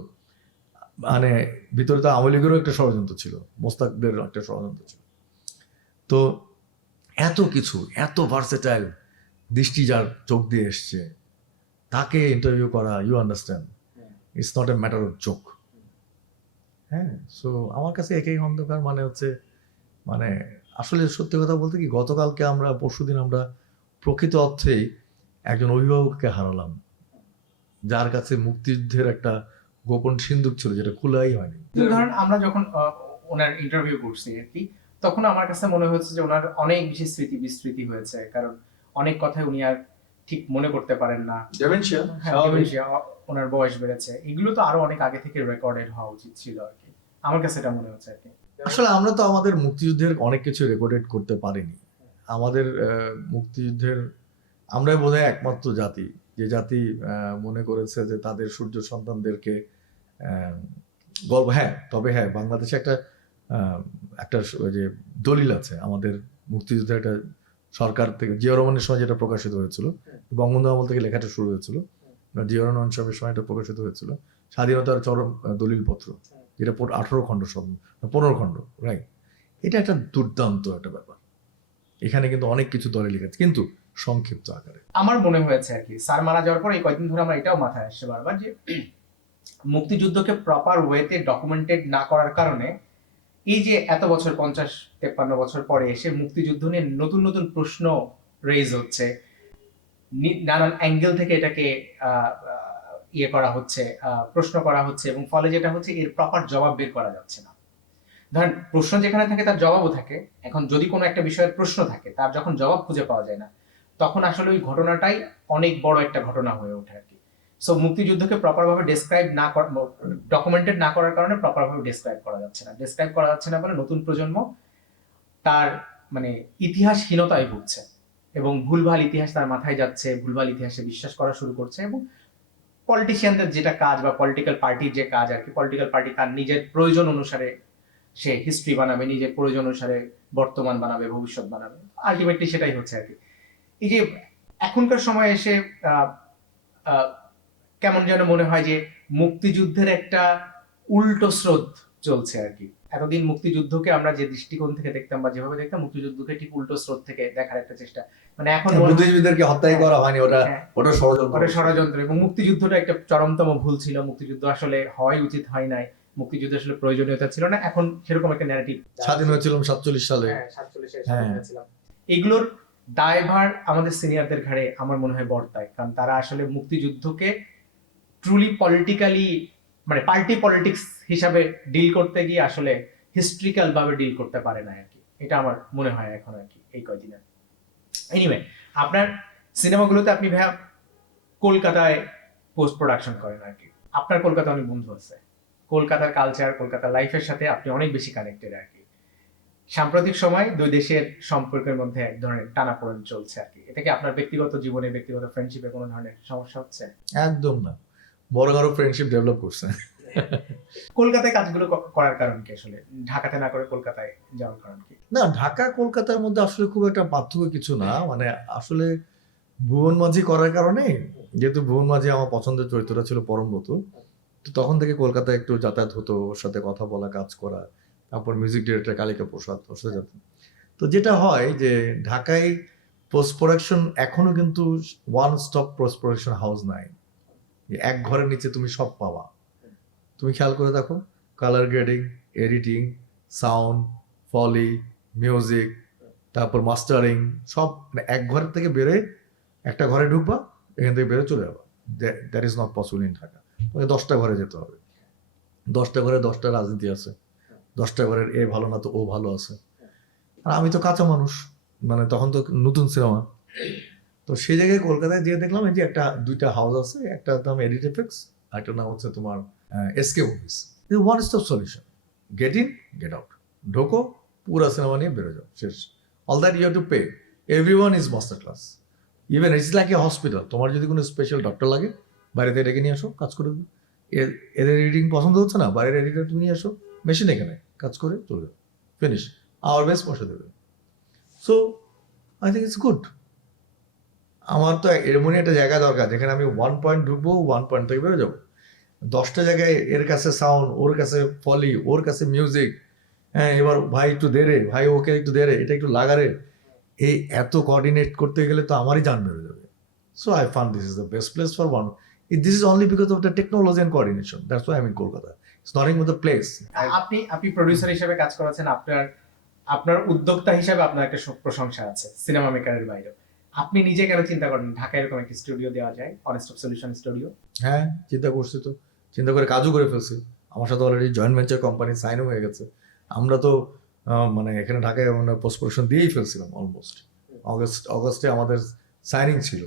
মানে ভিতরে তো আওয়ামী লীগেরও একটা ষড়যন্ত্র ছিল, মোস্তাকদের একটা ষড়যন্ত্র ছিল। তো এত কিছু, এত ভার্সেটাইল, দৃষ্টি যার চোখ দিয়ে এসছে, তাকে ইন্টারভিউ করা, you understand, it's not a matter of joke. হ্যাঁ, সো আমার কাছে একেই খন্দকার মানে হচ্ছে, মানে আসলে সত্যি কথা বলতে কি, গতকালকে আমরা, পরশুদিন আমরা প্রকৃত অর্থেই একজন অভিভাবককে হারালাম, যার কাছে মুক্তিযুদ্ধের একটা গোপন সিন্দুক ছিল, যেটা খোলাই হয়নি। ধরেন আমরা যখন ওনার ইন্টারভিউ করছি আর কি, তখন আমার কাছে মনে হচ্ছে যে ওনার অনেক বেশি স্মৃতি বিস্মৃতি হয়েছে, কারণ অনেক কথাই উনি আর ঠিক মনে করতে পারেন না। ডেমেনশিয়া, ওনার বয়স বেড়েছে, এগুলো তো আরো অনেক আগে থেকে রেকর্ডেড হওয়া উচিত ছিল আর কি, আমার কাছে এটা মনে হচ্ছে আর কি। আসলে আমরা তো আমাদের মুক্তিযুদ্ধের অনেক কিছু রেকর্ডেড করতে পারিনি। আমাদের মুক্তিযুদ্ধের, আমরাই বোধহয় একমাত্র জাতি যে জাতি মনে করেছে যে তাদের সূর্য সন্তানদেরকে গল্প, হ্যাঁ, তবে হ্যাঁ, বাংলাদেশে একটা যে দলিল আছে আমাদের মুক্তিযুদ্ধের, একটা সরকার থেকে জিয়াউর রহমানের সময় যেটা প্রকাশিত হয়েছিল, বঙ্গবন্ধু আমল থেকে লেখাটা শুরু হয়েছিল, জিয়াউর রহমান সাহেবের সময় এটা প্রকাশিত হয়েছিল, স্বাধীনতার চরম দলিলপত্র, যেটা 18 খণ্ড, 15 খণ্ড, রাইট। এটা একটা দুর্দান্ত একটা ব্যাপার। এখানে কিন্তু অনেক কিছু দলে লিখেছে, কিন্তু সংক্ষিপ্ত আকারে। আমার মনে হয়েছে আর কি, স্যার মারা যাওয়ার পর এই কয়েকদিন ধরে আমার এটাও মাথায় আসছে বারবার, যে মুক্তিযুদ্ধকে প্রপার ওয়েতে ডকুমেন্টেড না করার কারণে এই যে এত বছর, 50-53 বছর পরে এসে মুক্তিযুদ্ধ নিয়ে নতুন নতুন প্রশ্ন রেজ হচ্ছে, নানান অ্যাঙ্গেল থেকে এটাকে করা হচ্ছে, প্রশ্ন করা হচ্ছে, এবং ফলে যেটা হচ্ছে, এর প্রপার জবাব বের করা যাচ্ছে না। ধরেন প্রশ্ন যেখানে থাকে তার জবাবও থাকে। এখন যদি কোনো একটা বিষয়ের প্রশ্ন থাকে, তার যখন জবাব খুঁজে পাওয়া যায় না, তখন আসলে ওই ঘটনাটাই অনেক বড় একটা ঘটনা হয়ে ওঠে আর কি। সো মুক্তিযুদ্ধকে প্রপারভাবে ডেসক্রাইব না ডকুমেন্টেড না করার কারণে প্রপারভাবে ডেসক্রাইব করা যাচ্ছে না। ডেসক্রাইব করা যাচ্ছে না বলে নতুন প্রজন্ম তার মানে ইতিহাসহীনতায় ভুগছে এবং ভুলভাল ইতিহাস তার মাথায় যাচ্ছে, ভুলভাল ইতিহাসে বিশ্বাস করা শুরু করছে। এবং পলিটিশিয়ানদের যেটা কাজ বা পলিটিক্যাল পার্টির যে কাজ আর কি, পলিটিক্যাল পার্টি তার নিজের প্রয়োজন অনুসারে সে হিস্ট্রি বানাবে, নিজের প্রয়োজন অনুসারে বর্তমান বানাবে, ভবিষ্যৎ বানাবে। আলটিমেটলি সেটাই হচ্ছে আর কি। এই যে এখনকার সময় এসে আহ, আহ, কেমন যেন মনে হয় যে মুক্তিযুদ্ধের একটা উল্টো স্রোত চলছে আর কি। এতদিন মুক্তিযুদ্ধকে আমরা যে দৃষ্টিকোণ থেকে দেখতাম বা যেভাবে দেখতাম, মুক্তিযুদ্ধকে ঠিক উল্টো স্রোত থেকে দেখার একটা চেষ্টা, মানে এখন বুদ্ধিজীবীদেরকে হত্যাই করা হয়নি, ওটা হ্যাঁ, ওটা ষড়যন্ত্র। ওটা ষড়যন্ত্র। এবং মুক্তিযুদ্ধটা একটা চরমতম ভুল ছিল, মুক্তিযুদ্ধ আসলে হওয়াই উচিত হয় নাই, মুক্তিযুদ্ধ আসলে প্রয়োজনীয়তা ছিল না। এখন সেরকম একটা ন্যারেটিভ, স্বাধীন হয়েছিলাম 47 সালে। হ্যাঁ 47 স্বাধীন হয়েছিলাম। এগুলোর দায়ভার আমাদের সিনিয়রদের ঘাড়ে আমার মনে হয় বর্তায়, কারণ তারা আসলে মুক্তিযুদ্ধকে ট্রুলি পলিটিক্যালি মানে পার্টি পলিটিক্স হিসাবে ডিল করতে গিয়ে আসলে হিস্ট্রিক্যাল ভাবে ডিল করতে পারে না আর কি। এটা আমার মনে হয় এখন আর কি এই কয়দিনে। এনিওয়ে, আপনার সিনেমাগুলোতে আপনি ভাইয়া কলকাতায় পোস্ট প্রোডাকশন করেন আর কি। আপনার কলকাতা অনেক বন্ধু আছে, কলকাতার কালচার, কলকাতার লাইফের সাথে আপনি অনেক বেশি কানেক্টেড আর কি। সাম্প্রতিক সময় দুই দেশের সম্পর্কের মধ্যে এক ধরনের টানাপোড়েন চলছে আর কি। এটা কি আপনার ব্যক্তিগত জীবনে, ব্যক্তিগত ফ্রেন্ডশিপে কোনো ধরনের সমস্যা হচ্ছে? একদম না, বড় বড় ফ্রেন্ডশিপ ডেভেলপ করছে। কলকাতায় কাজগুলো করার কারণ কি আসলে, ঢাকাতে না করে কলকাতায় যাওয়ার কারণ কি? না, ঢাকা কলকাতার মধ্যে আসলে খুব একটা পার্থক্য কিছু না, মানে আসলে ভুবন মাঝি করার কারণে, যেহেতু ভুবন মাঝি আমার পছন্দের চরিত্রটা ছিল পরমব্রত, তো তখন থেকে কলকাতায় একটু যাতায়াত হতো, ওর সাথে কথা বলা, কাজ করা। তারপর মিউজিক ডিরেক্টর কালিকা প্রসাদ, ওর সাথে যেতাম। তো যেটা হয় যে ঢাকায় পোস্ট প্রোডাকশন এখনো কিন্তু one stop post production house নাই, এক ঘরের নিচে তুমি সব পাওয়া। তুমি খেয়াল করে দেখো, কালার গ্রেডিং, এডিটিং, সাউন্ড, ফলি, মিউজিক, তারপর মাস্টারিং, সব মানে এক ঘরের থেকে বেরে একটা ঘরে ঢুকবা, এখান থেকে বেরো চলে যাবা। That is not possible in Dhaka. তোমাকে 10টা ঘরে যেতে হবে, 10টা ঘরে 10টা রাজনীতি আছে, 10টা ঘরের এ ভালো না তো ও ভালো আছে। আর আমি তো কাঁচা মানুষ, মানে তখন তো নতুন সিনেমা। তো সেই জায়গায় কলকাতায় যেয়ে দেখলাম এই যে একটা 2টা হাউস আছে, একটা নাম এডিট এফেক্টস, একটা নাম হচ্ছে তোমার SK movies. One stop solution, get in get out, ঢোকো, পুরা সিনেমা নিয়ে বেরো যাও, শেষ। All that you have to pay, everyone is master class. Even it's like a hospital. তোমার যদি কোনো স্পেশাল ডক্টর লাগে, বাইরে থেকে ডেকে নিয়ে আসো, কাজ করে দেবে। এদের এডিটিং পছন্দ হচ্ছে না, বাইরের এডিটর তুমি নিয়ে আসো, মেশিন এখানে কাজ করে চলে যাবে, ফিনিশ, আওয়ার বেস পয়সা দেবে। So I think it's good. আমার তো এমনই একটা জায়গা দরকার যেখানে আমি 1 পয়েন্ট ঢুকবো, 1 পয়েন্ট থেকে বেরো যাবো। 10টা জায়গায় এর কাছে সাউন্ড, ওর কাছে ফলি, ওর কাছে মিউজিক, হ্যাঁ এবার ভাই একটু দে রে, ভাই ওকে একটু দে রে, এটা একটু লাগা রে, এই এত কোঅর্ডিনেট করতে গেলে তো আমারই জান বেরো যাবে। So I fund this is the best place for one. This is only because of the technology and coordination. That's why I am in Kolkata. It's not in the place. আপনি প্রোডিউসার হিসেবে কাজ করেছেন, আপনার উদ্যোক্তা হিসেবে আপনার একটা প্রশংসা আছে সিনেমা মেকারের বাইরে। আপনি নিজে কেন চিন্তা করেন ঢাকায় এরকম একটা স্টুডিও দেওয়া যায়, অনেস্ট অফ সলিউশন স্টুডিও? হ্যাঁ, চিন্তা করছি তো, চিন্তা করে কাজও করে ফেলছি। আমার সাথে অলরেডি জয়েন্ট ভেঞ্চার কোম্পানি সাইনও হয়ে গেছে। আমরা তো মানে এখানে ঢাকায় আমরা পোস্ট প্রোডাকশন দিয়েই ফেলছিলাম অলমোস্ট। অগস্টে আমাদের সাইনিং ছিল।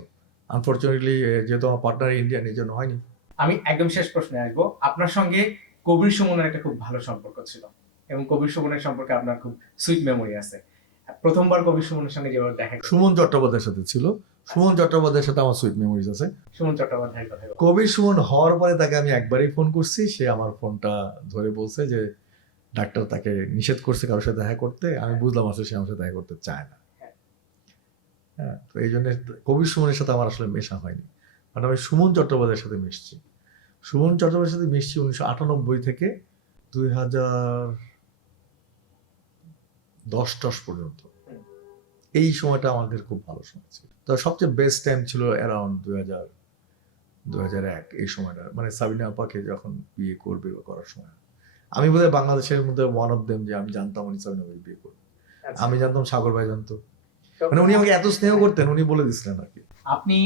আনফর্চুনেটলি যেহেতু আমার পার্টনার ইন্ডিয়ান, এই জন্য হয়নি। আমি একদম শেষ প্রশ্নে আসবো। আপনার সঙ্গে কবির সুমনের একটা খুব ভালো সম্পর্ক ছিল এবং কবির সুমনের সম্পর্কে আপনার খুব সুইট মেমোরি আছে। প্রথমবার কবির সুমনের সঙ্গে যেভাবে দেখা গেছে, সুমন চট্টোপাধ্যায়ের সাথে ছিল। সুমন চট্টোপাধ্যায়ের সাথে আমার সুইট মেমোরিজ আছে। সুমন চট্টোপাধ্যায়ের কথা বলবো। কবির সুমন হওয়ার পরে তাকে আমি একবারই ফোন করছি, সে আমার ফোনটা ধরে বলছে যে ডাক্তার তাকে নিষেধ করছে কারোর সাথে দেখা করতে। আমি বুঝলাম আসলে সে আমার সাথে দেখা করতে চায় না। হ্যাঁ, তো এই জন্য কবির সুমনের সাথে আমার আসলে মেশা হয়নি, বাট আমি সুমন চট্টোপাধ্যায়ের সাথে মিশছি। সুমন চট্টোপাধ্যায়ের সাথে মিশছি 1998 থেকে 2010 পর্যন্ত। এই সময়টা আমাদের খুব ভালো সময় ছিল। তো সবচেয়ে বেস্ট টাইম ছিল অ্যারাউন্ড 2001 এই সময়টা, মানে সাবিনা আপাকে যখন বিয়ে করবে বা করার সময়। আমি বোধহয় বাংলাদেশের মধ্যে ওয়ান অফ দেম যে আমি জানতাম উনি সাবিনা আপাকে বিয়ে করবে। আমি জানতাম, সাগর ভাই জানতো, মানে উনি আমাকে এত স্নেহ করতেন, উনি বলে দিচ্ছিলেন আর কি। আপনি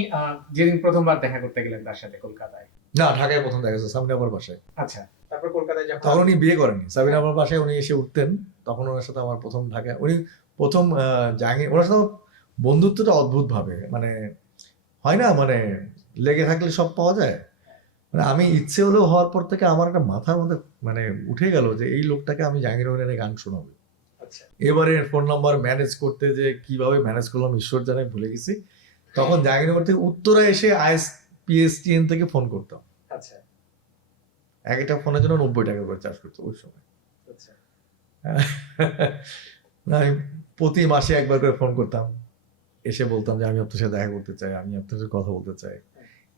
যেদিন প্রথমবার দেখা করতে গেলেন তার সাথে কলকাতায়? না, ঢাকায় প্রথম দেখা গেছে সাবিনা আপার বাসায়। আচ্ছা, তারপর কলকাতায় যখন, তখন উনি বিয়ে করেননি, সাবিনা আপার বাসায় উনি এসে উঠতেন, তখন ওনার সাথে আমার প্রথম ঢাকায়, উনি প্রথম জাহাঙ্গীর, ওনার সাথে বন্ধুত্বটা অদ্ভুত ভাবে, মানে হয় না, মানে লেগে থাকলে সব পাওয়া যায়। মানে আমি ইচ্ছে হলেও হওয়ার পর থেকে আমার একটা মাথার মধ্যে মানে উঠে গেল যে এই লোকটাকে আমি জাহাঙ্গীরনগরে এনে গান শোনাবো। আচ্ছা এবারে ফোন নাম্বার ম্যানেজ করতে যে কিভাবে ম্যানেজ করলাম ঈশ্বর জানে, ভুলে গেছি। তখন জাহাঙ্গীরনগর থেকে উত্তরা এসে ISPSTN থেকে ফোন করতাম। আচ্ছা একটা ফোনের জন্য 90 টাকা করে চার্জ করতো ওই সময়। আচ্ছা আমি প্রতি মাসে একবার করে ফোন করতাম, এসে বলতাম যে আমি আপনার সাথে দেখা করতে চাই, আমি আপনার সাথে কথা বলতে চাই।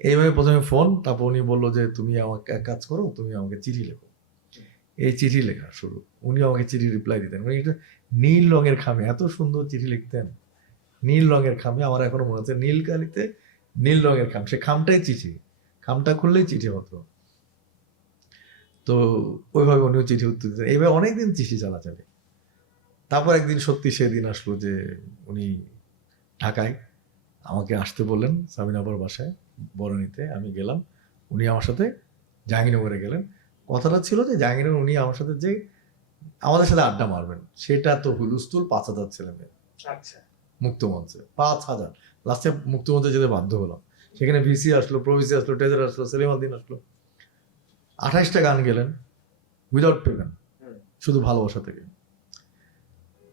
এইভাবে প্রথমে ফোন, তারপর উনি বললো যে তুমি আমাকে এক কাজ করো, তুমি আমাকে চিঠি লেখো। এই চিঠি লেখা শুরু। উনি আমাকে চিঠি রিপ্লাই দিতেন, উনি একটা নীল রঙের খামে এত সুন্দর চিঠি লিখতেন, নীল রঙের খামে। আমার এখনো মনে আছে, নীল কালিতে নীল রঙের খাম, সে খামটাই চিঠি, খামটা খুললেই চিঠি হতো। তো ওইভাবে উনিও চিঠি উত্তর দিতেন। এইভাবে অনেকদিন চিঠি চালাচালি। তারপর একদিন সত্যি সেদিন আসলো যে উনি ঢাকায় আমাকে আসতে বললেন সাবিনাবার বাসায় বরণীতে। আমি গেলাম, উনি আমার সাথে জাহাঙ্গীরনগরে গেলেন। কথাটা ছিল যে জাহাঙ্গীরনগর উনি আমার সাথে যে আমাদের সাথে আড্ডা মারবেন, সেটা তো হুলুস্থুল, 5,000 ছেলে মেয়ে আচ্ছা মুক্তমঞ্চে, 5,000। লাস্টে মুক্তমঞ্চে যেতে বাধ্য হলাম। সেখানে ভিসি আসলো, প্রভিসি আসলো, ট্রেজার আসলো, সেলিম আলদিন আসলো। 28টা গান গেলেন উইদাউট পেমেন্ট, শুধু ভালোবাসা থেকে।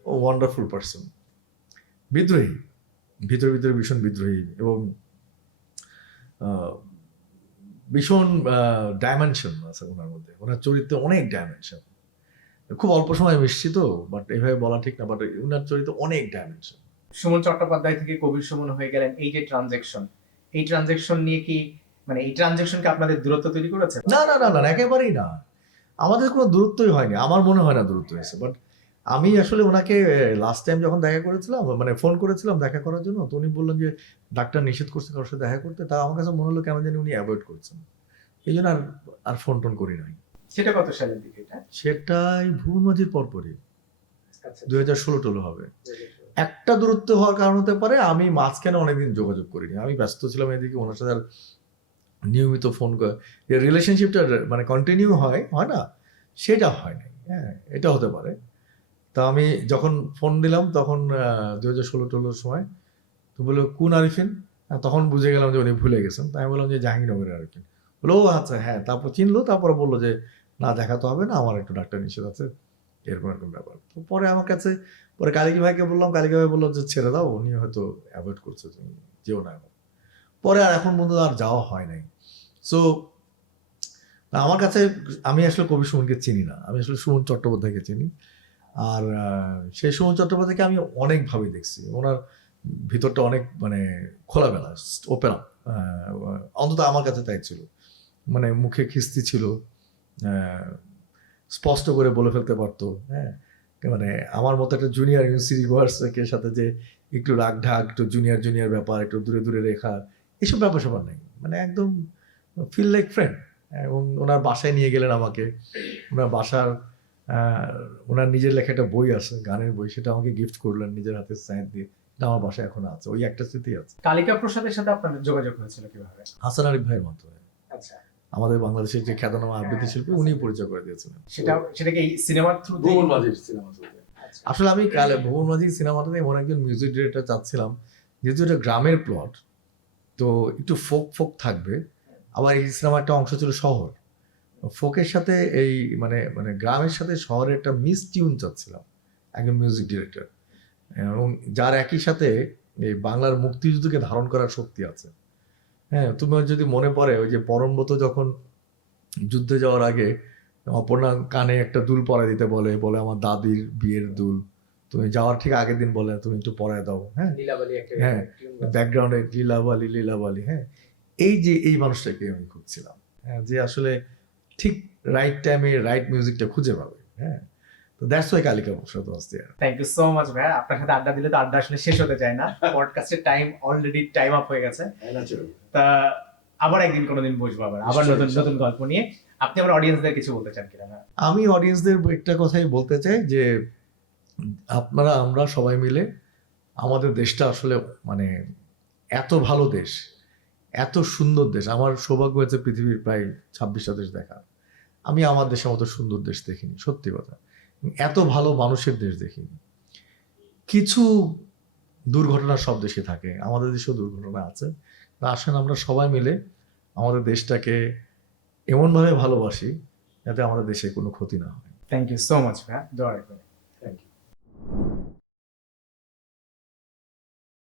ও ওয়ান্ডারফুল পার্সন, বিদ্রোহী, ভিতরে ভিতরে ভীষণ বিদ্রোহী এবং ভীষণ ডাইমেনশন আছে ওনার মধ্যে। ওনার চরিত্রে অনেক ডাইমেনশন। খুব অল্প সময় মিশছি তো, বাট এভাবে বলা ঠিক না, বাট ওনার চরিত্রে অনেক ডাইমেনশন। সুমন চট্টোপাধ্যায় থেকে কবির সুমন হয়ে গেলেন, এই যে ট্রানজেকশন, এই ট্রানজেকশন নিয়ে কি মানে এই ট্রানজেকশনকে আপনাদের দূরত্ব তৈরি করেছে? না না না না, একেবারেই না। আমাদের কোনো দূরত্বই হয়নি, আমার মনে হয় না দূরত্ব হয়েছে। বাট আমি আসলে ওনাকে লাস্ট টাইম যখন দেখা করেছিলাম, মানে ফোন করেছিলাম দেখা করার জন্য, তো উনি বললেন যে ডাক্তার নিষেধ করছে কারোর সাথে দেখা করতে। তা আমার কাছে মনে হলো কেন জানি উনি অ্যাভয়েড করছেন, এই জন্য আর আর ফোন টোন করি নাই। সেটা কত সালের দিকে এটা? সেটাই ভুবন মাঝির পরপরই আচ্ছা 2016 হবে। একটা দূরত্ব হওয়ার কারণ হতে পারে আমি মাঝখানে অনেকদিন যোগাযোগ করিনি, আমি ব্যস্ত ছিলাম এদিকে। ওনার সাথে আর নিয়মিত ফোন করে যে রিলেশনশিপটা মানে কন্টিনিউ হয় হয় না, সেটা হয় নাই। হ্যাঁ, এটা হতে পারে। তা আমি যখন ফোন দিলাম তখন 2016-18 সময়, তো বললো কোন আরিফিন। তখন বুঝে গেলাম যে উনি ভুলে গেছেন। তাই আমি বললাম যে জাহাঙ্গীরনগরের আরিফিন। বললো ও আচ্ছা হ্যাঁ। তারপর চিনলো, তারপরে বললো যে না দেখা তো হবে না, আমার একটু ডাক্তার নিষেধ আছে, এরকম এরকম ব্যাপার। তো পরে আমার কাছে, পরে কালিকি ভাইকে বললাম, কালিকি ভাই বললো যে ছেড়ে দাও, উনি হয়তো অ্যাভয়েড করছে, তুমি যেও না এখন। পরে আর এখন পর্যন্ত আর যাওয়া হয় নাই। সো আমার কাছে, আমি আসলে কবি সুমনকে চিনি না, আমি আসলে সুমন চট্টোপাধ্যায়কে চিনি। আর সেই সুমন চট্টোপাধ্যায়কে আমি অনেকভাবে দেখছি। ওনার ভিতরটা অনেক মানে খোলামেলা, ওপেন আপ, অন্তত আমার কাছে তাই ছিল। মানে মুখে খিস্তি ছিল, স্পষ্ট করে বলে ফেলতে পারতো। হ্যাঁ, মানে আমার মতো একটা জুনিয়র ইউনিভার্সিটি গোয়ার্সের সাথে যে একটু রাগ ঢাক, একটু জুনিয়র জুনিয়র ব্যাপার, একটু দূরে দূরে রেখা, এসব ব্যাপার স্যাপার নেই। মানে একদম ফিল লাইক ফ্রেন্ড। এবং ওনার বাসায় নিয়ে গেলেন আমাকে। ওনার বাসার ওনার নিজের লেখা একটা বই আছে, গানের বই, সেটা আমাকে গিফট করলেন নিজের হাতে সাইন দিয়ে। এটা আমার বাসায় এখন আছে, ওই একটা স্মৃতি আছে। কালিকা প্রসাদের সাথে আপনাদের যোগাযোগ হয়েছিল কিভাবে? হাসান আরিফ ভাইয়ের মাধ্যমে। আচ্ছা, আমাদের বাংলাদেশের যে খ্যাতনামা আবৃত্তি শিল্পী, উনি পরিচয় করে দিয়েছিলেন। সেটা কি সিনেমার থ্রু? ভুবন মাঝির সিনেমা থ্রুতে। আসলে আমি ভুবন মাঝির সিনেমাটাতে এমন একজন মিউজিক ডিরেক্টর চাচ্ছিলাম, যেহেতু এটা গ্রামের প্লট, তো একটু ফোক ফোক থাকবে। আবার এই সিনেমার একটা অংশ ছিল শহর, ফোকের সাথে এই মানে মানে গ্রামের সাথে শহরের একটা মিস টিউন চাচ্ছিলাম একজন মিউজিক ডিরেক্টর, এবং যার একই সাথে এই বাংলার মুক্তিযুদ্ধকে ধারণ করার শক্তি আছে। হ্যাঁ, তোমার যদি মনে পড়ে, ওই যে পরমব্রত যখন যুদ্ধে যাওয়ার আগে অপর্ণা কানে একটা দুল পরায় দিতে বলে, বলে আমার দাদির বিয়ের দুল, তুমি যাওয়ার ঠিক আগের দিন বলে তুমি একটু পরায় দাও। হ্যাঁ, লীলাবলী একটা হ্যাঁ, ব্যাকগ্রাউন্ডে লীলাবালি লীলাবালি। হ্যাঁ, এই যে এই মানুষটাকে আমি খুঁজছিলাম, হ্যাঁ, যে আসলে ঠিক রাইট টাইমে রাইট মিউজিকটা খুঁজে পাবে। হ্যাঁ, তো that's why Kalika Prasad was there. Thank you so much ভাইয়া। আপনার সাথে আড্ডা দিলে তো আড্ডা আসলে শেষ হতে চায় না। পডকাস্টের টাইম অলরেডি টাইম আপ হয়ে গেছে। তা আবার একদিন কোনোদিন বসবো, আবার নতুন নতুন গল্প নিয়ে। আপনি আমার অডিয়েন্সদের কিছু বলতে চান কিনা? আমি অডিয়েন্সদের একটা কথাই বলতে চাই যে আপনারা, আমরা সবাই মিলে আমাদের দেশটা আসলে মানে এত ভালো দেশ, এত সুন্দর দেশ। আমার সৌভাগ্য হয়েছে পৃথিবীর প্রায় 26টা দেশ দেখা। আমি আমার দেশের মতো সুন্দর দেশ দেখিনি, সত্যি কথা। এত ভালো মানুষের দেশ দেখিনি। কিছু দুর্ঘটনা সব দেশে থাকে, আমাদের দেশেও দুর্ঘটনা আছে। তা আসেন আমরা সবাই মিলে আমাদের দেশটাকে এমনভাবে ভালোবাসি যাতে আমাদের দেশে কোনো ক্ষতি না হয়। থ্যাংক ইউ সো মাচ ভাইয়া, দোয়া রাখবেন। Thank you.